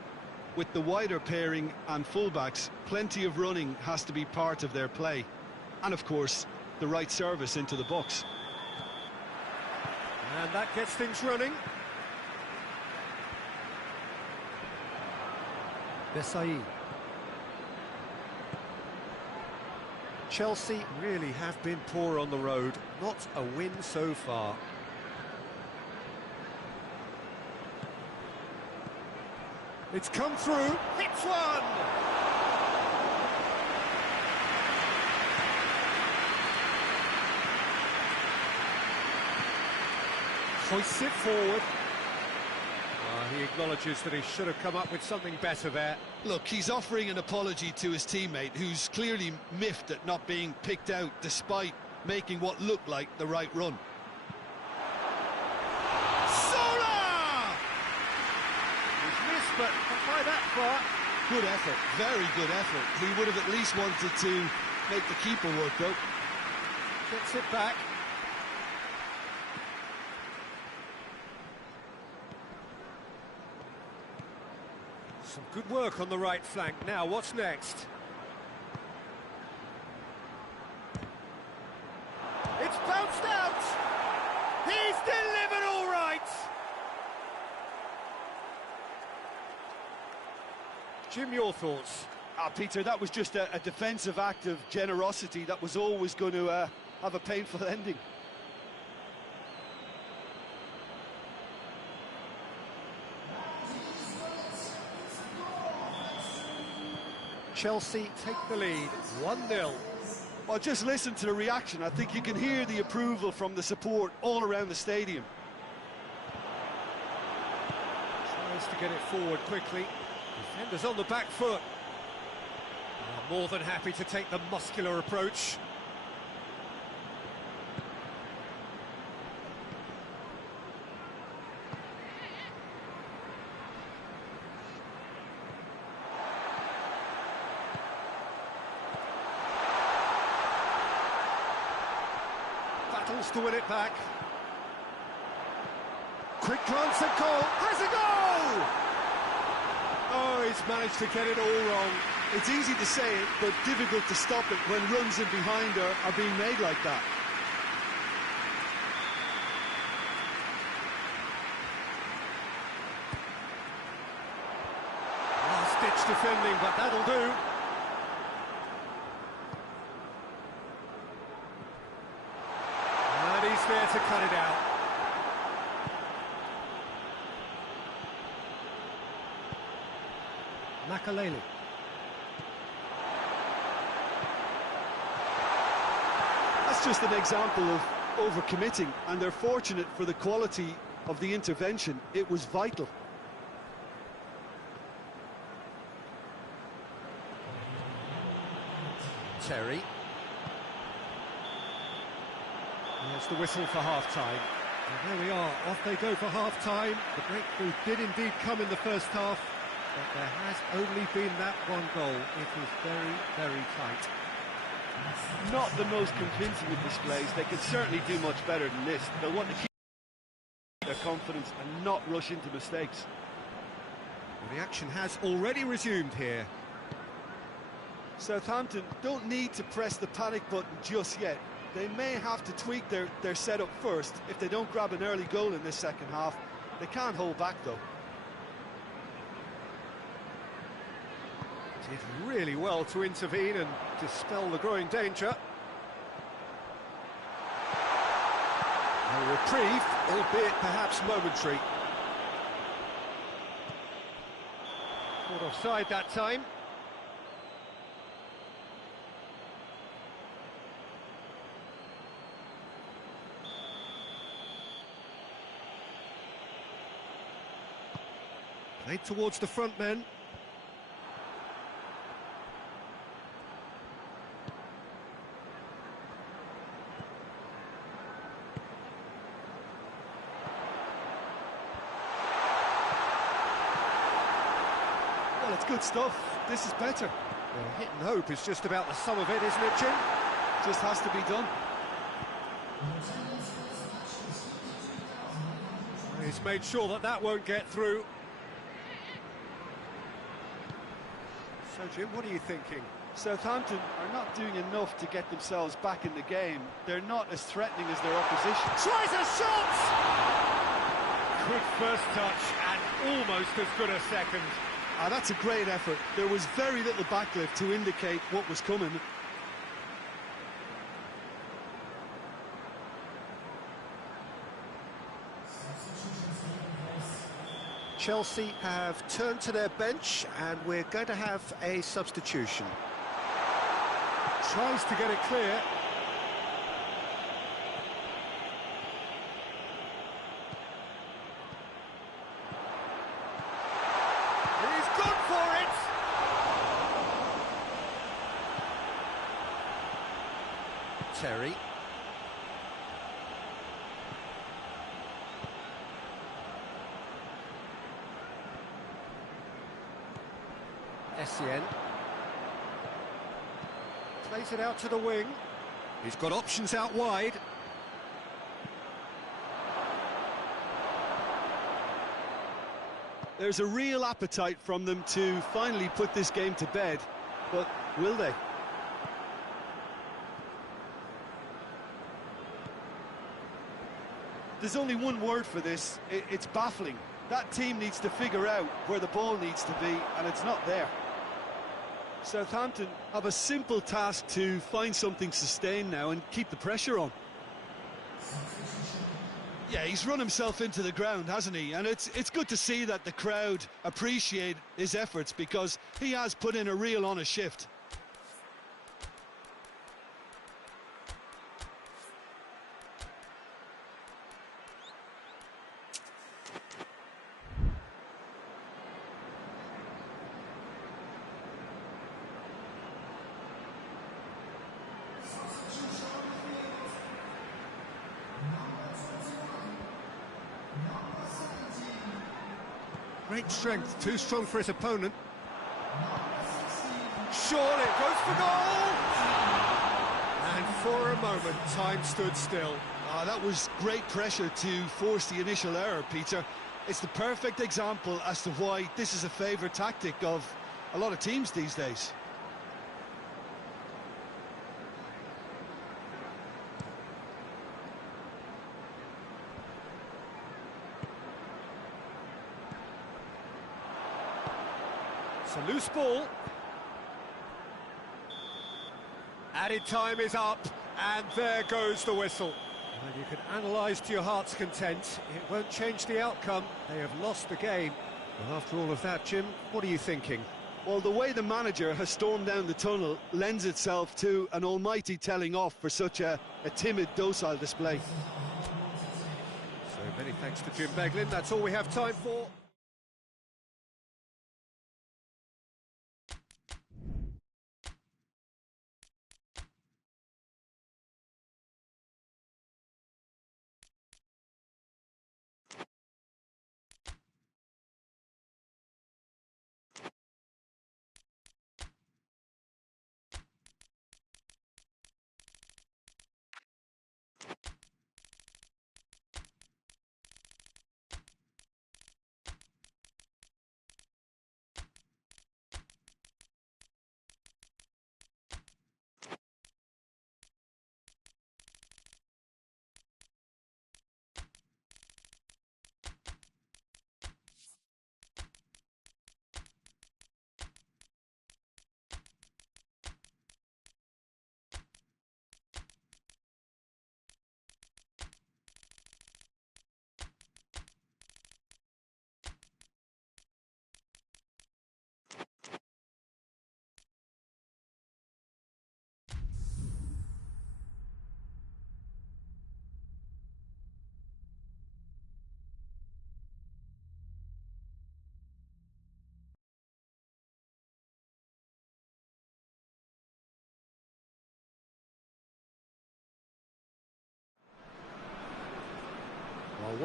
with the wider pairing and fullbacks, plenty of running has to be part of their play. And of course, the right service into the box. And that gets things running. Besai. Chelsea really have been poor on the road. Not a win so far. It's come through. Hits one! Hoists it forward. He acknowledges that he should have come up with something better there. Look, he's offering an apology to his teammate, who's clearly miffed at not being picked out despite making what looked like the right run. Sola! He's missed, but not by that far. Good effort, very good effort. He would have at least wanted to make the keeper work, though. Gets it back. Some good work on the right flank. Now, what's next? It's bounced out! He's delivered all right! Jim, your thoughts? Peter, that was just a defensive act of generosity that was always going to have a painful ending. Chelsea take the lead, 1-0. Well, just listen to the reaction. I think you can hear the approval from the support all around the stadium. Tries to get it forward quickly. Defenders on the back foot. More than happy to take the muscular approach. Battles to win it back. Quick glance at goal. Has a goal! Oh, he's managed to get it all wrong. It's easy to say it, but difficult to stop it when runs in behind are being made like that. Last-ditch defending, but that'll do. And he's there to cut it out. Makaleli. That's just an example of overcommitting, and they're fortunate for the quality of the intervention. It was vital. Terry. There's the whistle for half-time. And there we are, off they go for half-time. The breakthrough did indeed come in the first half, but there has only been that one goal. It was very, very tight. Not the most convincing of displays. They could certainly do much better than this. They'll want to keep their confidence and not rush into mistakes. Well, the action has already resumed here. Southampton don't need to press the panic button just yet. They may have to tweak their setup first. If they don't grab an early goal in this second half, they can't hold back though. Did really well to intervene and dispel the growing danger. A reprieve, albeit perhaps momentary. Caught offside that time. Played towards the front men. Well, it's good stuff. This is better. Well, hit and hope is just about the sum of it, isn't it, Jim? Just has to be done. He's made sure that that won't get through. So, Jim, what are you thinking? Southampton are not doing enough to get themselves back in the game. They're not as threatening as their opposition. Tries a shot! Good first touch and almost as good a second. That's a great effort. There was very little backlift to indicate what was coming. Chelsea have turned to their bench and we're going to have a substitution. Tries to get it clear. He's gone for it! Terry. Essien. Plays it out to the wing. He's got options out wide. There's a real appetite from them to finally put this game to bed, but will they? There's only one word for this, it's baffling. That team needs to figure out where the ball needs to be, and it's not there. Southampton have a simple task to find something sustained now and keep the pressure on. Yeah, he's run himself into the ground, hasn't he? And it's good to see that the crowd appreciate his efforts, because he has put in a real honest shift. Great strength, too strong for his opponent. Surely it goes for goal! And for a moment, time stood still. That was great pressure to force the initial error, Peter. It's the perfect example as to why this is a favourite tactic of a lot of teams these days. It's a loose ball. Added time is up, and there goes the whistle. And you can analyse to your heart's content. It won't change the outcome. They have lost the game. Well, after all of that, Jim, what are you thinking? Well, the way the manager has stormed down the tunnel lends itself to an almighty telling off for such a timid, docile display. So many thanks to Jim Beglin. That's all we have time for.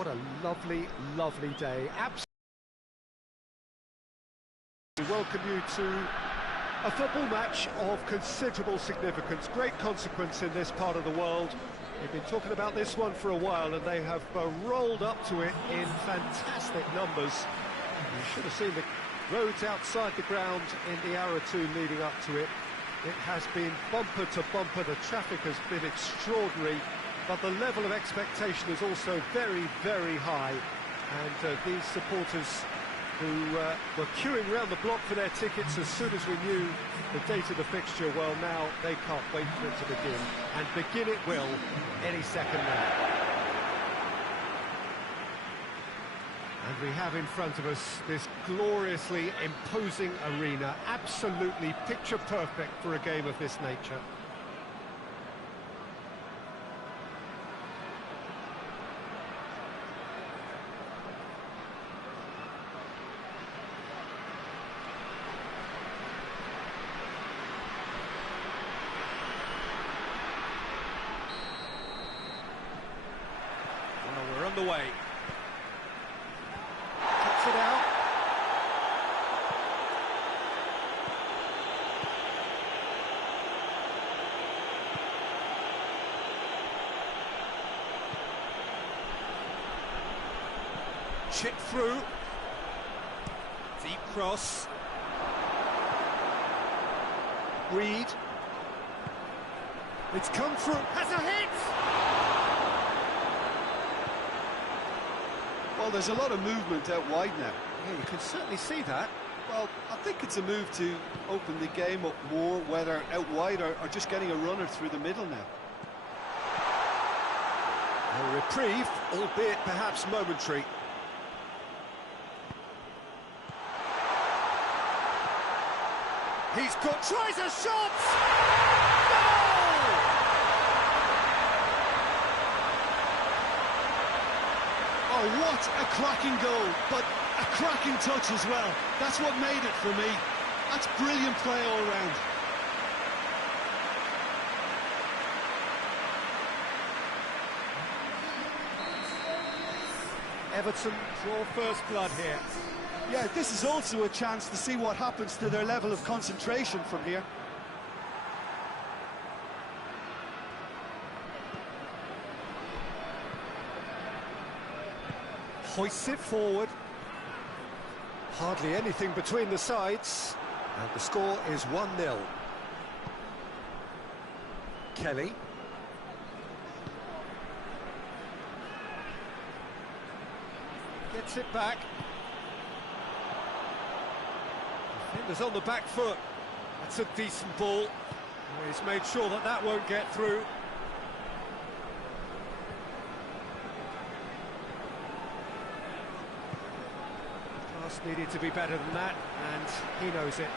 What a lovely, lovely day. Absolutely. We welcome you to a football match of considerable significance, great consequence in this part of the world. We've been talking about this one for a while, and they have rolled up to it in fantastic numbers. You should have seen the roads outside the ground in the hour or two leading up to it. It has been bumper to bumper. The traffic has been extraordinary, but the level of expectation is also very, very high. And these supporters who were queuing around the block for their tickets as soon as we knew the date of the fixture, well, now they can't wait for it to begin. And begin it will any second now. And we have in front of us this gloriously imposing arena, absolutely picture perfect for a game of this nature. Well, we're underway. Cuts it out. Chip through. Deep cross. Reed. It's come through. Has a hit! Well, there's a lot of movement out wide now. Yeah, you can certainly see that. Well, I think it's a move to open the game up more, whether out wide or just getting a runner through the middle now. A reprieve, albeit perhaps momentary. He's got, tries a shot! Goal! Oh, what a cracking goal, but a cracking touch as well. That's what made it for me. That's brilliant play all round. Everton draw first blood here. Yeah, this is also a chance to see what happens to their level of concentration from here. Hoists it forward. Hardly anything between the sides. And the score is 1-0. Kelly. Gets it back. Defender's on the back foot. That's a decent ball. He's made sure that that won't get through. Pass needed to be better than that, and he knows it.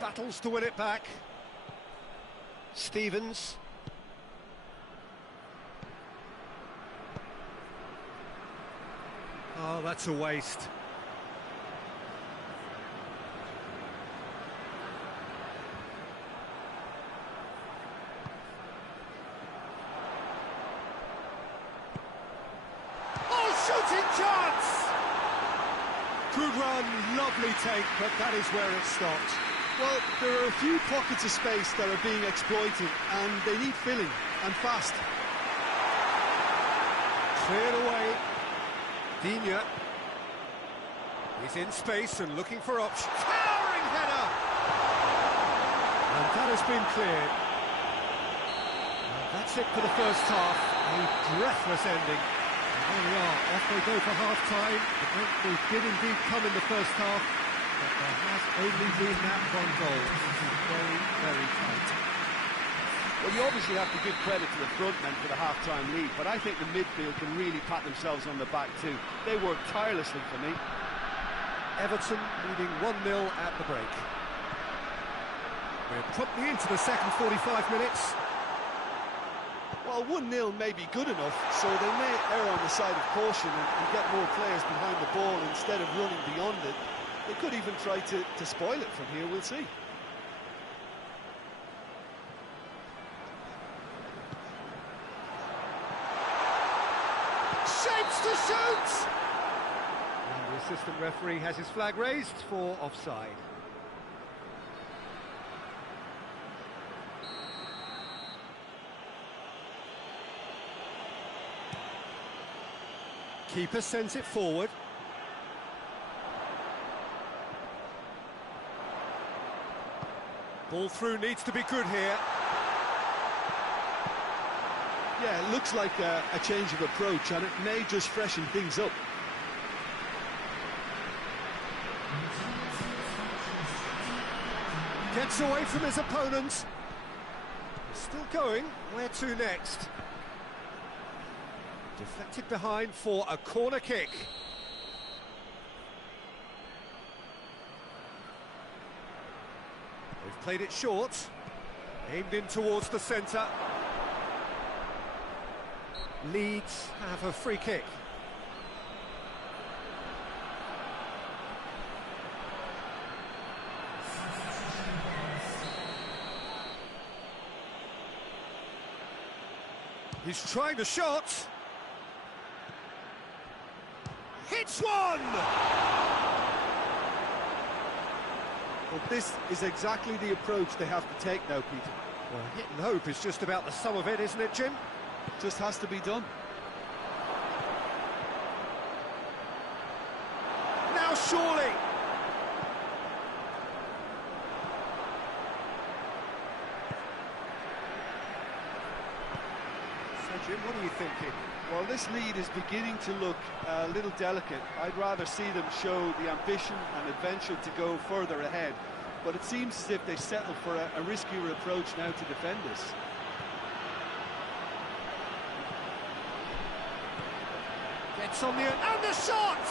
Battles to win it back. Stevens. Oh, that's a waste. Oh, shooting chance! Good run, lovely take, but that is where it stopped. Well, there are a few pockets of space that are being exploited, and they need filling, and fast. Cleared away. Digne. He's in space and looking for options. Towering header! And that has been cleared. And that's it for the first half. A breathless ending. And there we are, off they go for half-time. The breakthrough did indeed come in the first half, but there has only been that one goal. This is very, very tight. Well, you obviously have to give credit to the front men for the half-time lead, but I think the midfield can really pat themselves on the back too. They worked tirelessly for me. Everton leading 1-0 at the break. We're promptly into the second 45 minutes. Well, 1-0 may be good enough, so they may err on the side of caution and get more players behind the ball instead of running beyond it. They could even try to spoil it from here, we'll see. shapes to shoot! And the assistant referee has his flag raised for offside. Keeper sends it forward. Ball through needs to be good here. Yeah, it looks like a change of approach, and it may just freshen things up. Gets away from his opponent. Still going. Where to next? Deflected behind for a corner kick. They've played it short. Aimed in towards the centre. Leeds have a free kick. He's trying the shot. Hits one! Well, this is exactly the approach they have to take now, Peter. Well, hit and hope is just about the sum of it, isn't it, Jim? Just has to be done. Now surely! So, Jim, what are you thinking? Well, this lead is beginning to look a little delicate. I'd rather see them show the ambition and adventure to go further ahead. But it seems as if they settle for a riskier approach now to defend this. Gets on the end, and the shot!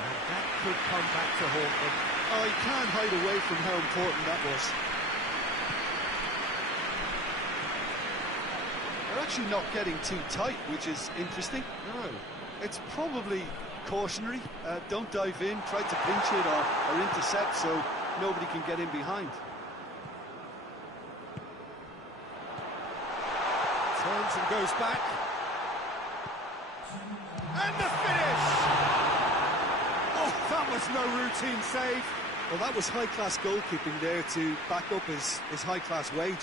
And that could come back to haunt them. Oh, you can't hide away from how important that was. They're actually not getting too tight, which is interesting. No. It's probably cautionary. Don't dive in, try to pinch it or intercept so nobody can get in behind. Turns and goes back. And the finish! Oh, that was no routine save. Well, that was high-class goalkeeping there to back up his high-class wage.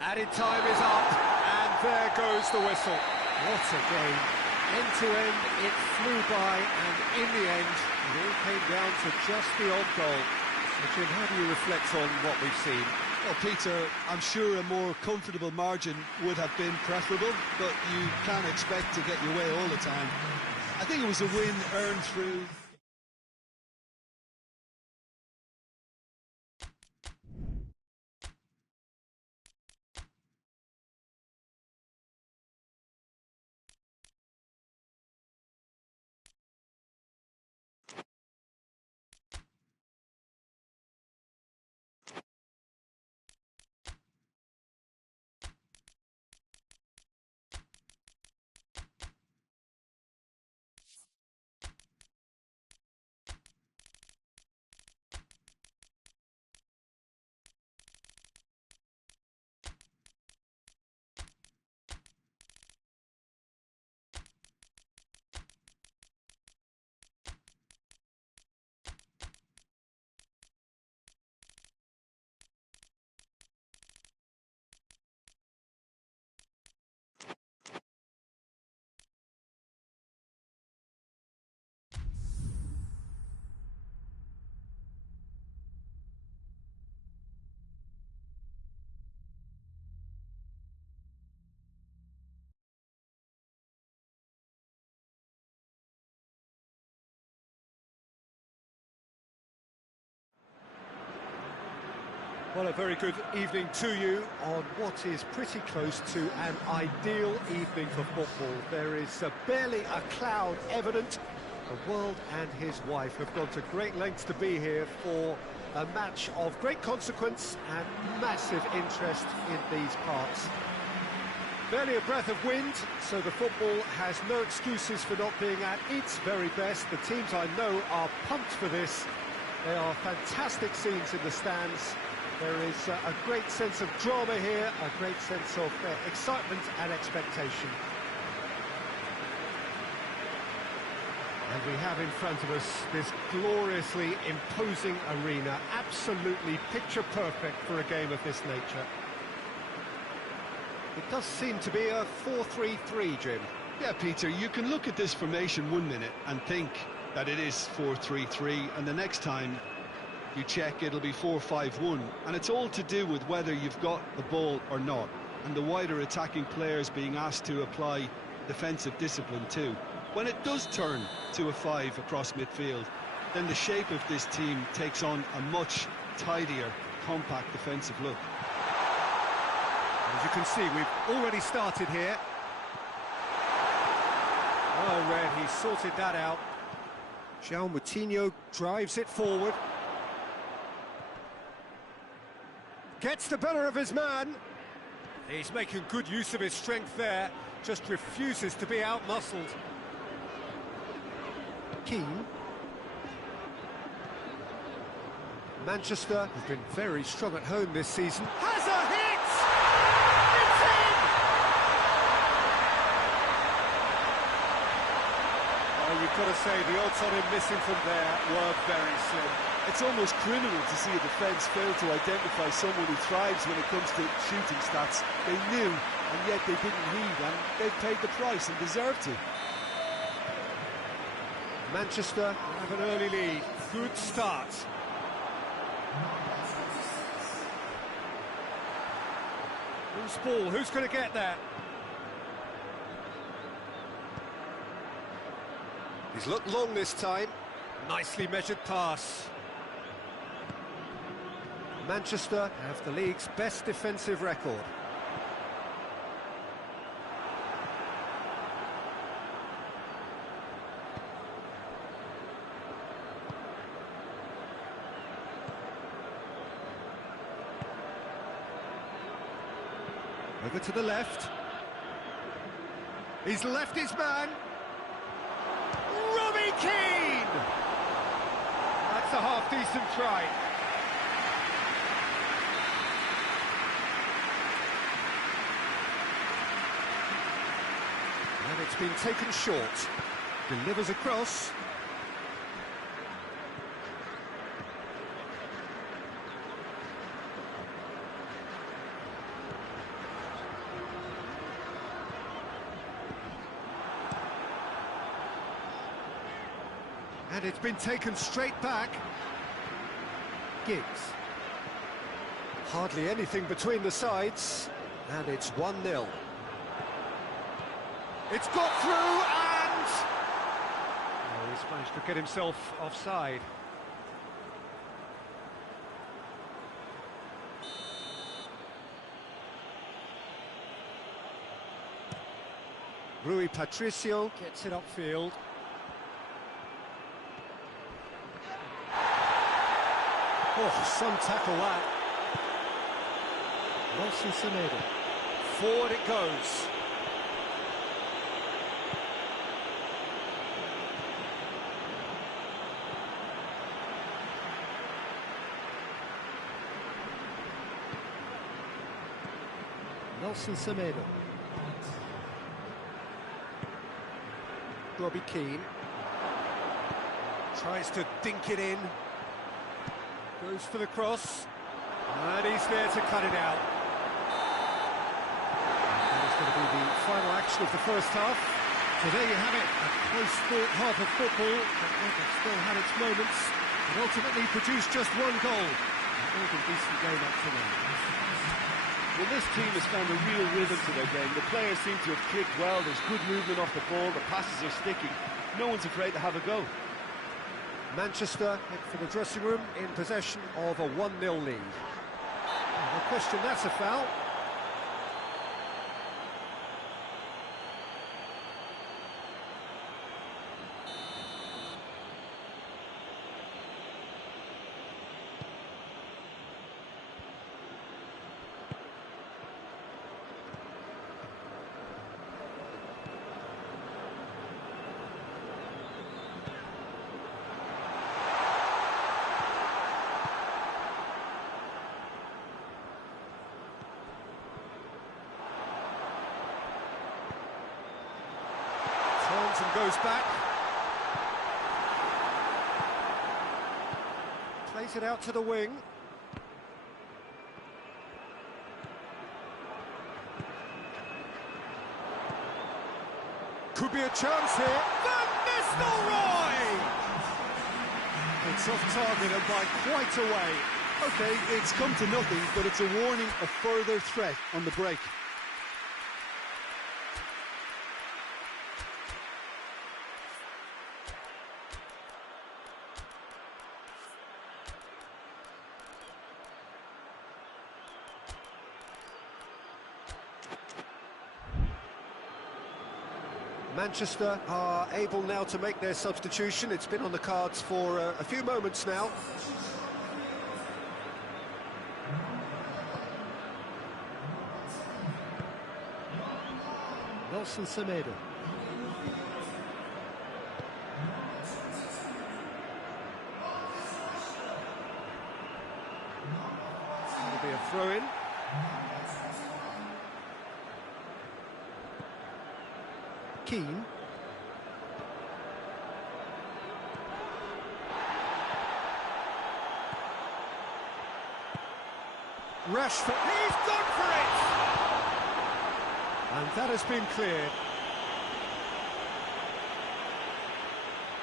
Added time is up, and there goes the whistle. What a game. End to end, it flew by, and in the end, it all came down to just the odd goal. So, Jim, how do you reflect on what we've seen? Well, Peter, I'm sure a more comfortable margin would have been preferable, but you can't expect to get your way all the time. I think it was a win earned through... Well, a very good evening to you on what is pretty close to an ideal evening for football. There is barely a cloud evident, The world and his wife have gone to great lengths to be here for a match of great consequence and massive interest in these parts. Barely a breath of wind, so the football has no excuses for not being at its very best. The teams I know are pumped for this. They are fantastic scenes in the stands. There is a great sense of drama here, a great sense of excitement and expectation. And we have in front of us this gloriously imposing arena, absolutely picture perfect for a game of this nature. It does seem to be a 4-3-3, Jim. Yeah, Peter, you can look at this formation 1 minute and think that it is 4-3-3, and the next time you check, it'll be 4-5-1, and it's all to do with whether you've got the ball or not, and the wider attacking players being asked to apply defensive discipline too. When it does turn to a 5 across midfield, then the shape of this team takes on a much tidier, compact defensive look. As you can see, we've already started here. Well read, he sorted that out. João Moutinho drives it forward. Gets the better of his man. He's making good use of his strength there. Just refuses to be out-muscled. Keane. Manchester have been very strong at home this season. Has a hit! It's in! Oh, you've got to say, the odds on him missing from there were very slim. It's almost criminal to see a defence fail to identify someone who thrives when it comes to shooting stats. They knew, and yet they didn't heed, and they've paid the price and deserve to. Manchester have an early lead. Good start. Loose ball, who's going to get that? He's looked long this time. Nicely measured pass. Manchester have the league's best defensive record. Over to the left. He's left his man. Robbie Keane! That's a half-decent try. And it's been taken short. Delivers across. And it's been taken straight back. Giggs. Hardly anything between the sides. And it's 1-0. It's got through and... Oh, he's managed to get himself offside. Rui Patricio gets it upfield. Oh, some tackle that. Nelson Semedo. Forward it goes. Nelson Semedo. Robbie Keane. Tries to dink it in. Goes for the cross. And he's there to cut it out. That is going to be the final action of the first half. So there you have it, a close-fought half of football that still had its moments, but ultimately produced just one goal. An all been decent game up to now. Well, this team has found a real rhythm to their game. The players seem to have clicked well. There's good movement off the ball. The passes are sticking. No one's afraid to have a go. Manchester head for the dressing room in possession of a 1-0 lead. No question, that's a foul. goes back. Plays it out to the wing. Could be a chance here. Van Nistelrooy! It's off target and by quite a way. Okay, it's come to nothing, but it's a warning of further threat on the break. Manchester are able now to make their substitution. It's been on the cards for a few moments now. Nelson Semedo. It'll be a throw-in. Keane. Rashford, he's gone for it! And that has been cleared.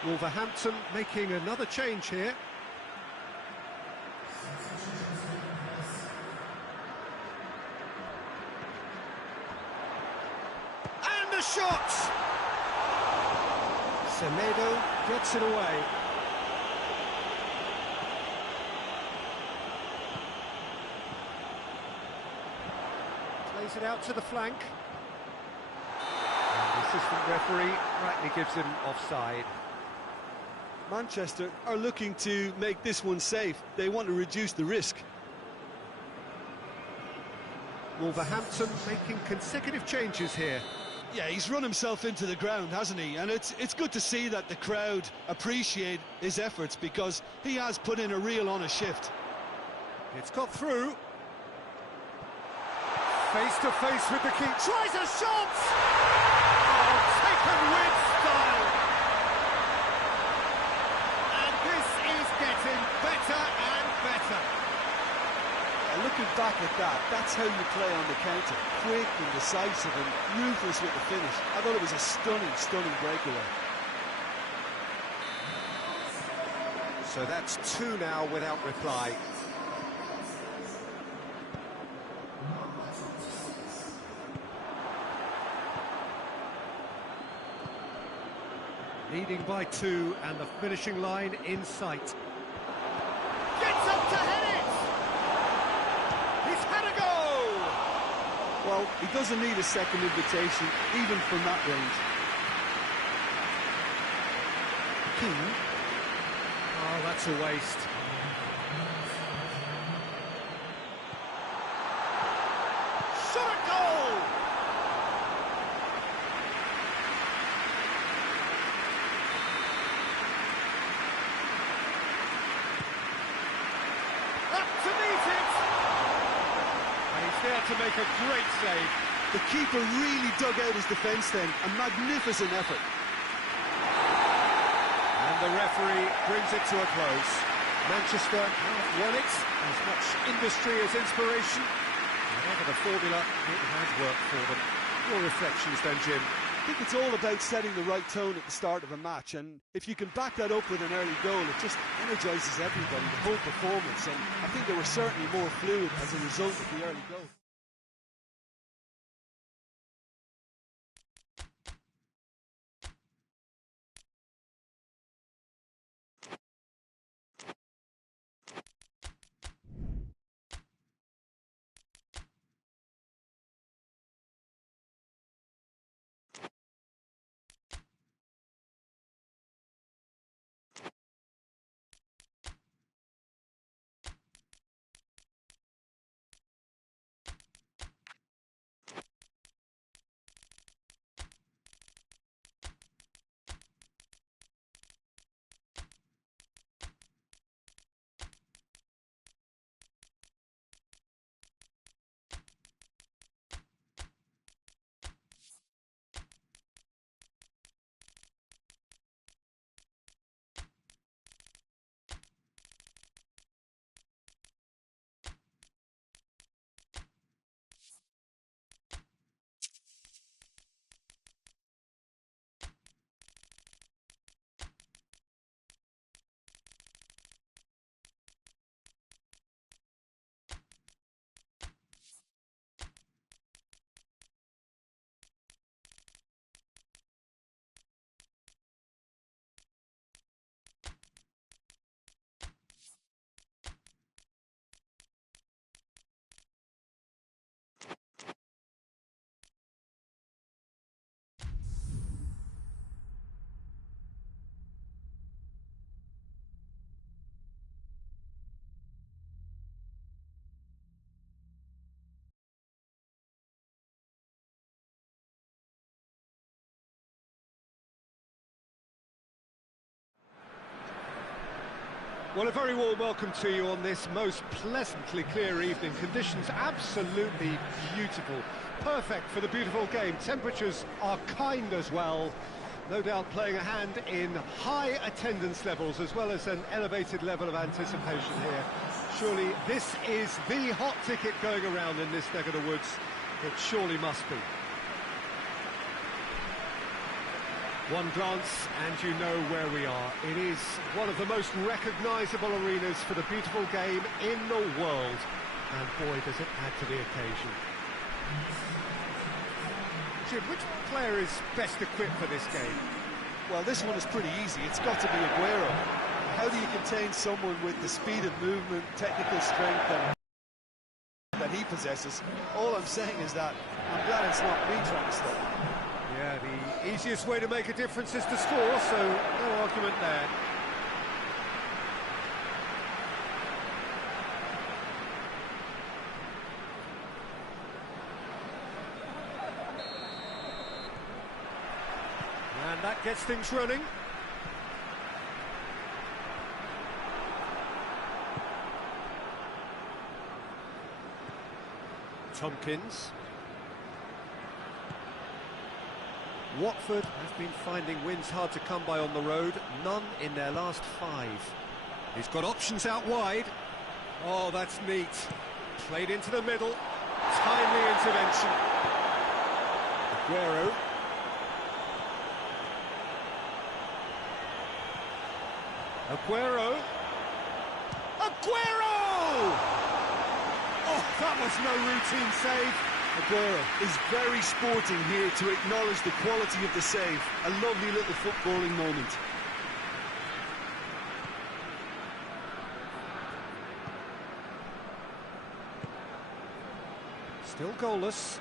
Wolverhampton making another change here. And a shot! Semedo gets it away. Plays it out to the flank. And the assistant referee rightly gives him offside. Manchester are looking to make this one safe. They want to reduce the risk. Wolverhampton making consecutive changes here. Yeah, he's run himself into the ground, hasn't he? And it's good to see that the crowd appreciate his efforts, because he has put in a real honest shift. It's got through. Face to face with the keeper. Tries a shot! Oh, taken with style. And this is getting better and better. Looking back at that, that's how you play on the counter. Quick and decisive and ruthless with the finish. I thought it was a stunning, stunning breakaway. So that's two now without reply. Leading by 2 and the finishing line in sight. Gets up to head it! He's had a go! Well, he doesn't need a second invitation, even from that range. Keane. Oh, that's a waste. Shot at goal! Up to meet it! And he's there to make a great save. The keeper really dug out his defence then. A magnificent effort. And the referee brings it to a close. Manchester have won it. As much industry as inspiration. Whatever the formula, it has worked for them. Your reflections then, Jim? I think it's all about setting the right tone at the start of a match, and if you can back that up with an early goal, it just energises everybody, the whole performance, and I think they were certainly more fluid as a result of the early goal. Well, a very warm welcome to you on this most pleasantly clear evening. Conditions absolutely beautiful. Perfect for the beautiful game. Temperatures are kind as well. No doubt playing a hand in high attendance levels as well as an elevated level of anticipation here. Surely this is the hot ticket going around in this neck of the woods. It surely must be. One glance and you know where we are. It is one of the most recognisable arenas for the beautiful game in the world. And boy, does it add to the occasion. Jim, which player is best equipped for this game? Well, this one is pretty easy. It's got to be Aguero. How do you contain someone with the speed of movement, technical strength that he possesses? All I'm saying is that I'm glad it's not me trying to stop him. Yeah, the easiest way to make a difference is to score, so no argument there. And that gets things running. Tompkins. Watford have been finding wins hard to come by on the road, none in their last 5. He's got options out wide. Oh, that's neat. Played into the middle. Timely intervention. Aguero. Aguero. Aguero! Oh, that was no routine save. Aguero is very sporting here to acknowledge the quality of the save. A lovely little footballing moment. Still goalless.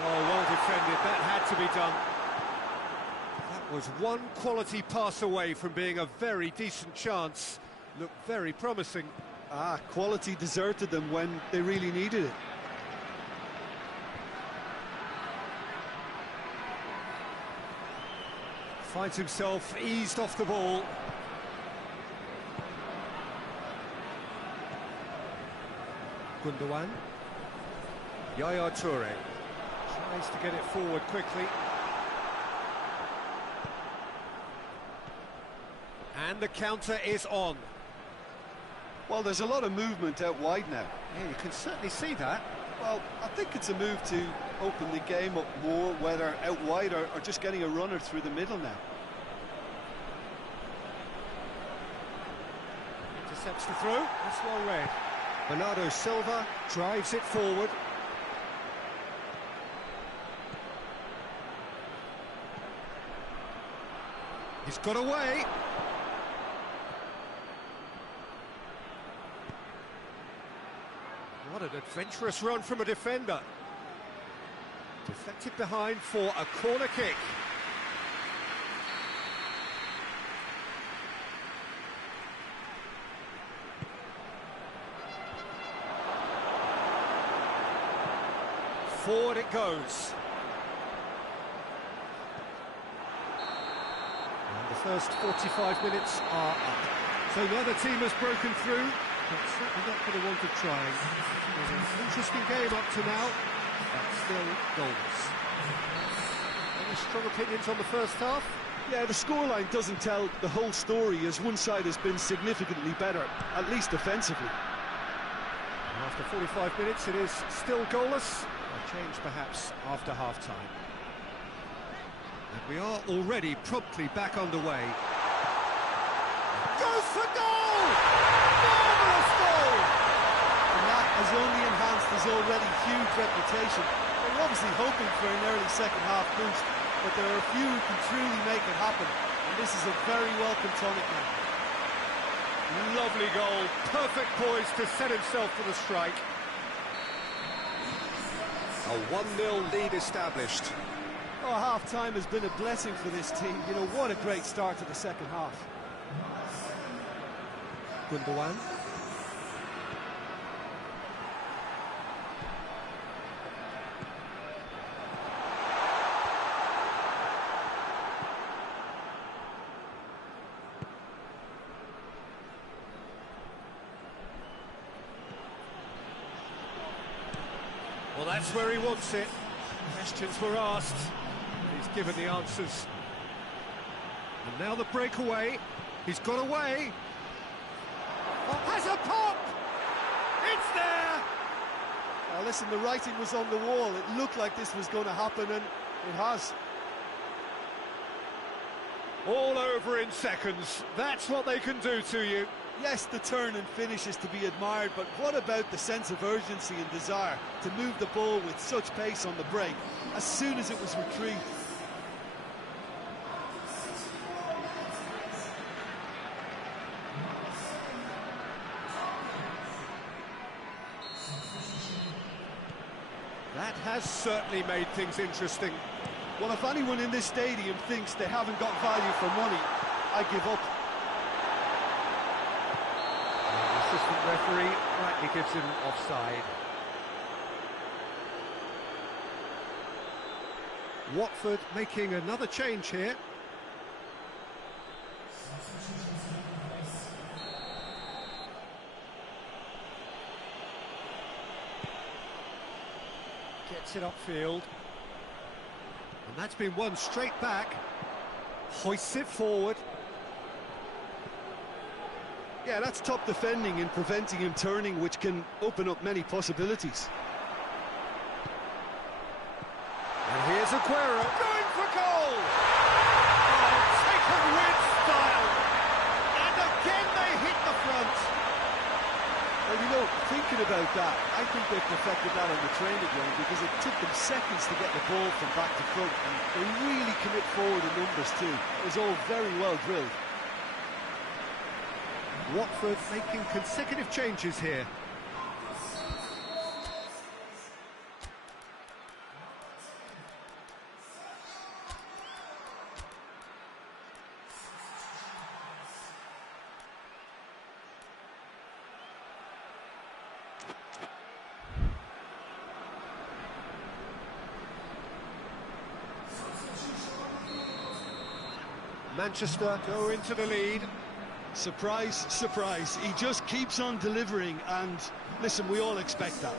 Oh, well defended. That had to be done. That was one quality pass away from being a very decent chance. Looked very promising. Quality deserted them when they really needed it. Finds himself eased off the ball. Gundogan. Yaya Toure. Tries to get it forward quickly. And the counter is on. Well, there's a lot of movement out wide now. Yeah, you can certainly see that. Well, I think it's a move to open the game up more, whether out wide or just getting a runner through the middle now. Intercepts the throw. That's well read. Bernardo Silva drives it forward. He's got away. What an adventurous run from a defender. Deflected behind for a corner kick. Forward it goes. And the first 45 minutes are up. So neither team has broken through. But certainly not going to want to try. It's an interesting game up to now, but still goals. Any strong opinions on the first half? Yeah, the scoreline doesn't tell the whole story, as one side has been significantly better, at least defensively. And after 45 minutes, it is still goalless. A change perhaps after half-time. And we are already promptly back underway. Goes for goal! Marvellous goal! And that has only enhanced his already huge reputation. They were obviously hoping for an early second-half boost, but there are a few who can truly make it happen, and this is a very welcome tonic now. Lovely goal, perfect poise to set himself for the strike. A 1-0 lead established. Oh, half-time has been a blessing for this team. You know, what a great start to the second half. Gundogan. Well, that's where he wants it. Questions were asked, and he's given the answers. And now the breakaway. He's got away. Oh, has a pop! It's there! Now listen, the writing was on the wall. It looked like this was going to happen, and it has. All over in seconds. That's what they can do to you. Yes, the turn and finish is to be admired, but what about the sense of urgency and desire to move the ball with such pace on the break as soon as it was retrieved? That has certainly made things interesting. Well, if anyone in this stadium thinks they haven't got value for money, I give up. The assistant referee rightly gives him offside. Watford making another change here. Gets it upfield. And that's been won straight back. Hoists it forward. Yeah, that's top defending and preventing him turning, which can open up many possibilities. And here's Aguero going for goal! Oh, taken with style! And again they hit the front! Well, you know, thinking about that, I think they perfected that on the training ground because it took them seconds to get the ball from back to front, and they really commit forward in numbers too. It was all very well drilled. Watford making consecutive changes here. Manchester go into the lead. Surprise, surprise. He just keeps on delivering, and listen, we all expect that.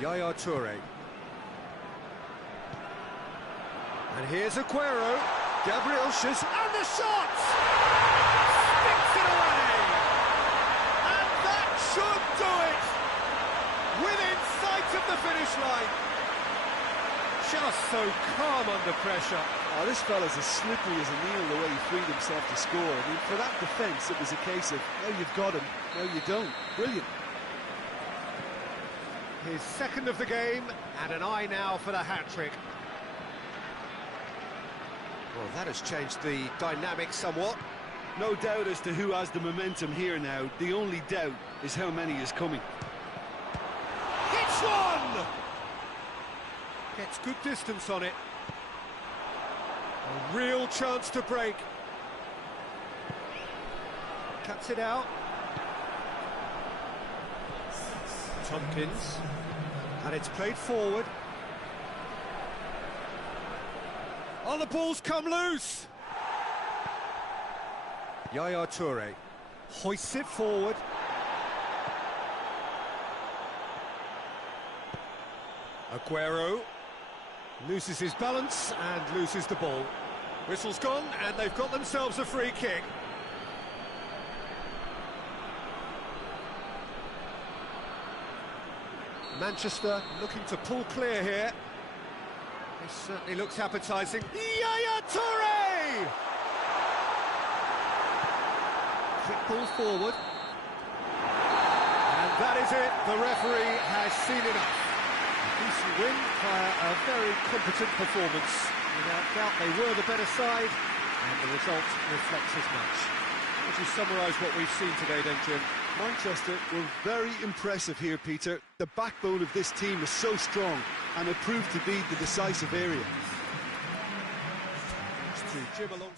Yaya Toure. And here's Aguero. Gabriel Jesus, and the shot! Sticks it away! And that should do it! Within sight of the finish line. Just so calm under pressure. Oh, this fella's as slippery as a needle the way he freed himself to score. I mean, for that defence, it was a case of, now you've got him, now you don't. Brilliant. His second of the game, and an eye now for the hat-trick. Well, that has changed the dynamic somewhat. No doubt as to who has the momentum here now. The only doubt is how many is coming. Hits one! Gets good distance on it. A real chance to break. Cuts it out. Tompkins. And it's played forward. Oh, the ball's come loose! Yaya Toure hoists it forward. Aguero loses his balance and loses the ball. Whistle's gone, and they've got themselves a free kick. Manchester looking to pull clear here. This certainly looks appetising. Yaya Toure! Quick ball forward. And that is it. The referee has seen enough. Decent win via a very competent performance. Without doubt, they were the better side, and the result reflects as much. How would you summarise what we've seen today then, Jim? Manchester were very impressive here, Peter. The backbone of this team is so strong, and it proved to be the decisive area. Thanks to Jim along.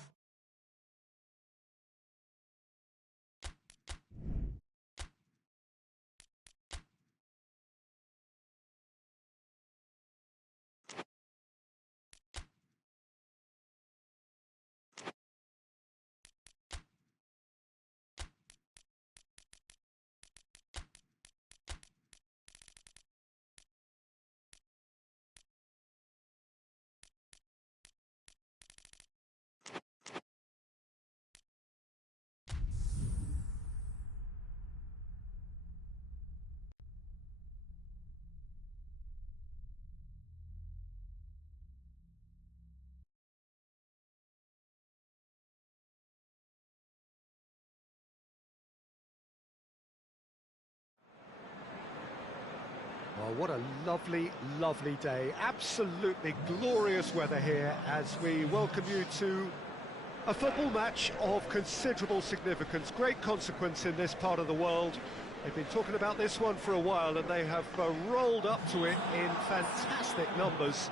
Oh, what a lovely, lovely day. Absolutely glorious weather here as we welcome you to a football match of considerable significance, great consequence in this part of the world. They've been talking about this one for a while and they have rolled up to it in fantastic numbers.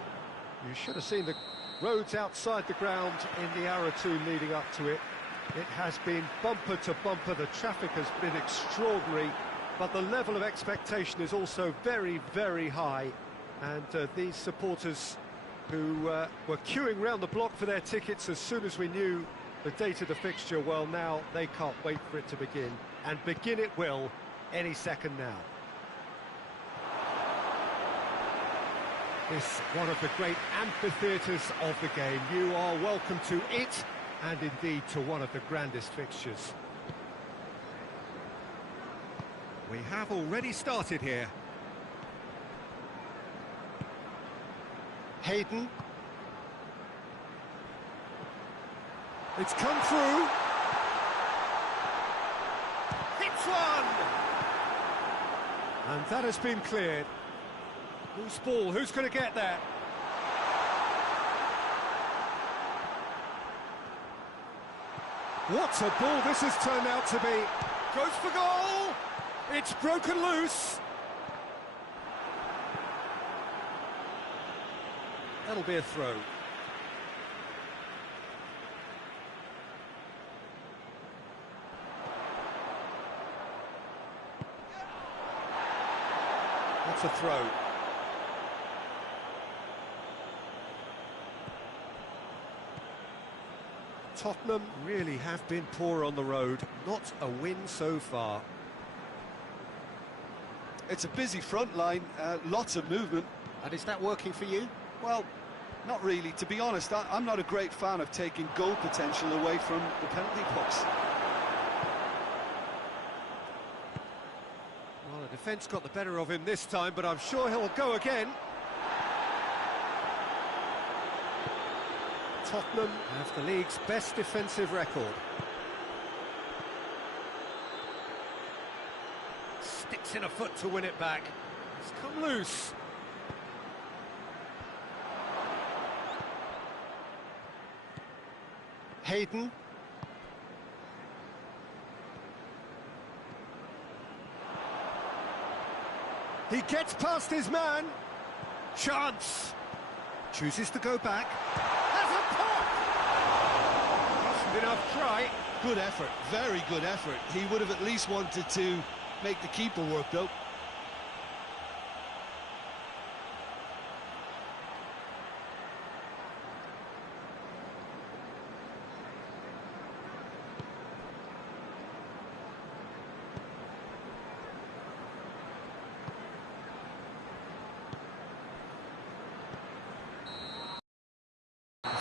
You should have seen the roads outside the ground in the hour or two leading up to it. It has been bumper to bumper, the traffic has been extraordinary, but the level of expectation is also very, very high. And these supporters who were queuing round the block for their tickets as soon as we knew the date of the fixture, well, now they can't wait for it to begin. And begin it will any second now. This one of the great amphitheatres of the game. You are welcome to it, and indeed to one of the grandest fixtures. We have already started here. Hayden. It's come through. Hits one! And that has been cleared. Whose ball? Who's going to get there? What a ball this has turned out to be. Goes for goal! It's broken loose. That'll be a throw. That's a throw. Tottenham really have been poor on the road. Not a win so far. It's a busy front line, lots of movement. And is that working for you? Well, not really. To be honest, I'm not a great fan of taking goal potential away from the penalty box. Well, the defence got the better of him this time, but I'm sure he'll go again. Tottenham have the league's best defensive record. Sticks in a foot to win it back. It's come loose. Hayden. He gets past his man. Chance. Chooses to go back. Has a pop! Decent enough try. Good effort, very good effort. He would have at least wanted to make the keeper work, though.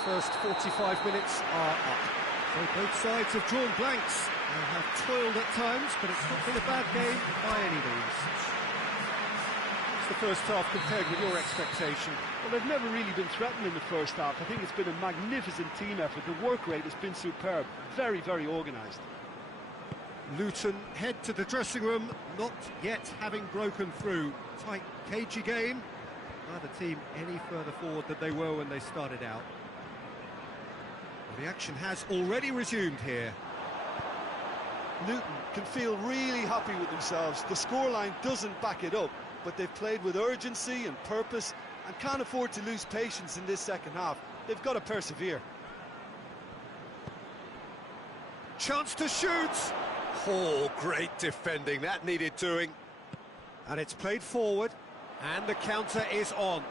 First 45 minutes are up. So both sides have drawn blanks and have toiled at times, but it's not been a bad game by any means. What's the first half compared with your expectation? Well, they've never really been threatened in the first half. I think it's been a magnificent team effort. The work rate has been superb. Very, very organised. Luton head to the dressing room, not yet having broken through. Tight, cagey game. Neither team any further forward than they were when they started out. The action has already resumed here. Luton can feel really happy with themselves. The scoreline doesn't back it up, but they've played with urgency and purpose and can't afford to lose patience in this second half. They've got to persevere. Chance to shoot! Oh, great defending, that needed doing. And it's played forward, and the counter is on.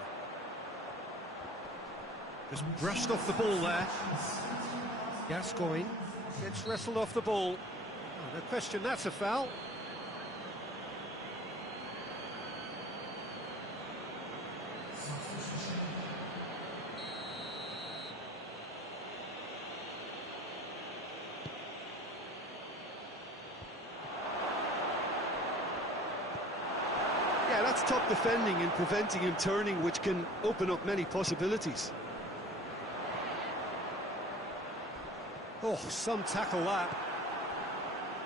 Just brushed off the ball there. Gascoigne gets wrestled off the ball. Oh, no question, that's a foul. Yeah, that's top defending and preventing him turning, which can open up many possibilities. Oh, some tackle that.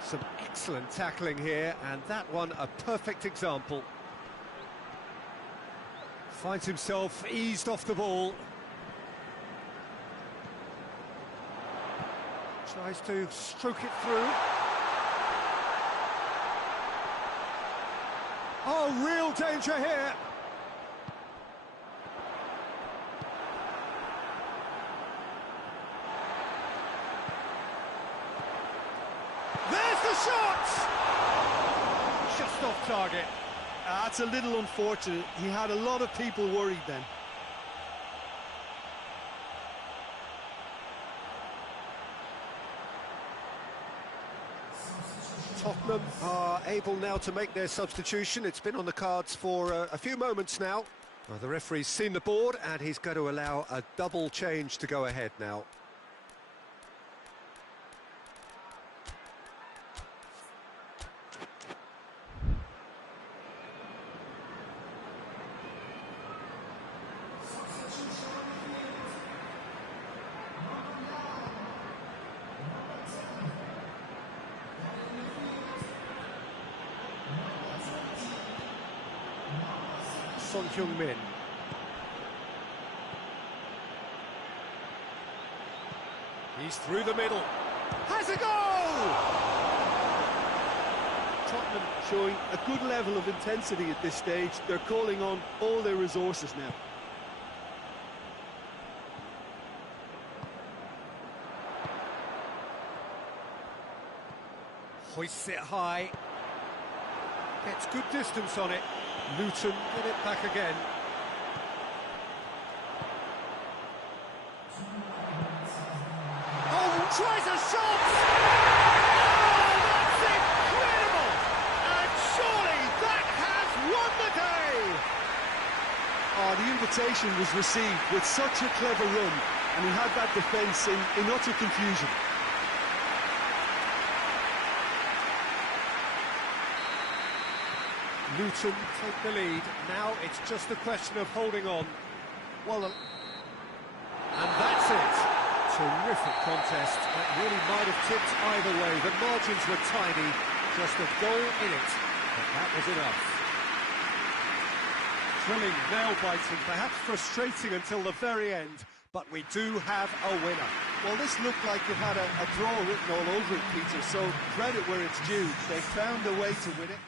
Some excellent tackling here, and that one a perfect example. Finds himself eased off the ball. Tries to stroke it through. Oh, real danger here. There's the shot! Just off target. That's a little unfortunate. He had a lot of people worried then. Tottenham are able now to make their substitution. It's been on the cards for a few moments now. Well, the referee's seen the board and he's going to allow a double change to go ahead now. Son Heung-min. He's through the middle. Has a goal! Tottenham showing a good level of intensity at this stage. They're calling on all their resources now. Hoists it high. Gets good distance on it. LUTON get it back again. Oh, tries a shot! Oh, that's incredible! And surely that has won the day! Oh, the invitation was received with such a clever run, and he had that defence in utter confusion. LUTON take the lead. Now it's just a question of holding on. Well, and that's it. Terrific contest. It really might have tipped either way. The margins were tiny. Just a goal in it. But that was enough. Thrilling, nail-biting, perhaps frustrating until the very end. But we do have a winner. Well, this looked like it had a draw written all over it, Peter, so credit where it's due. They found a way to win it.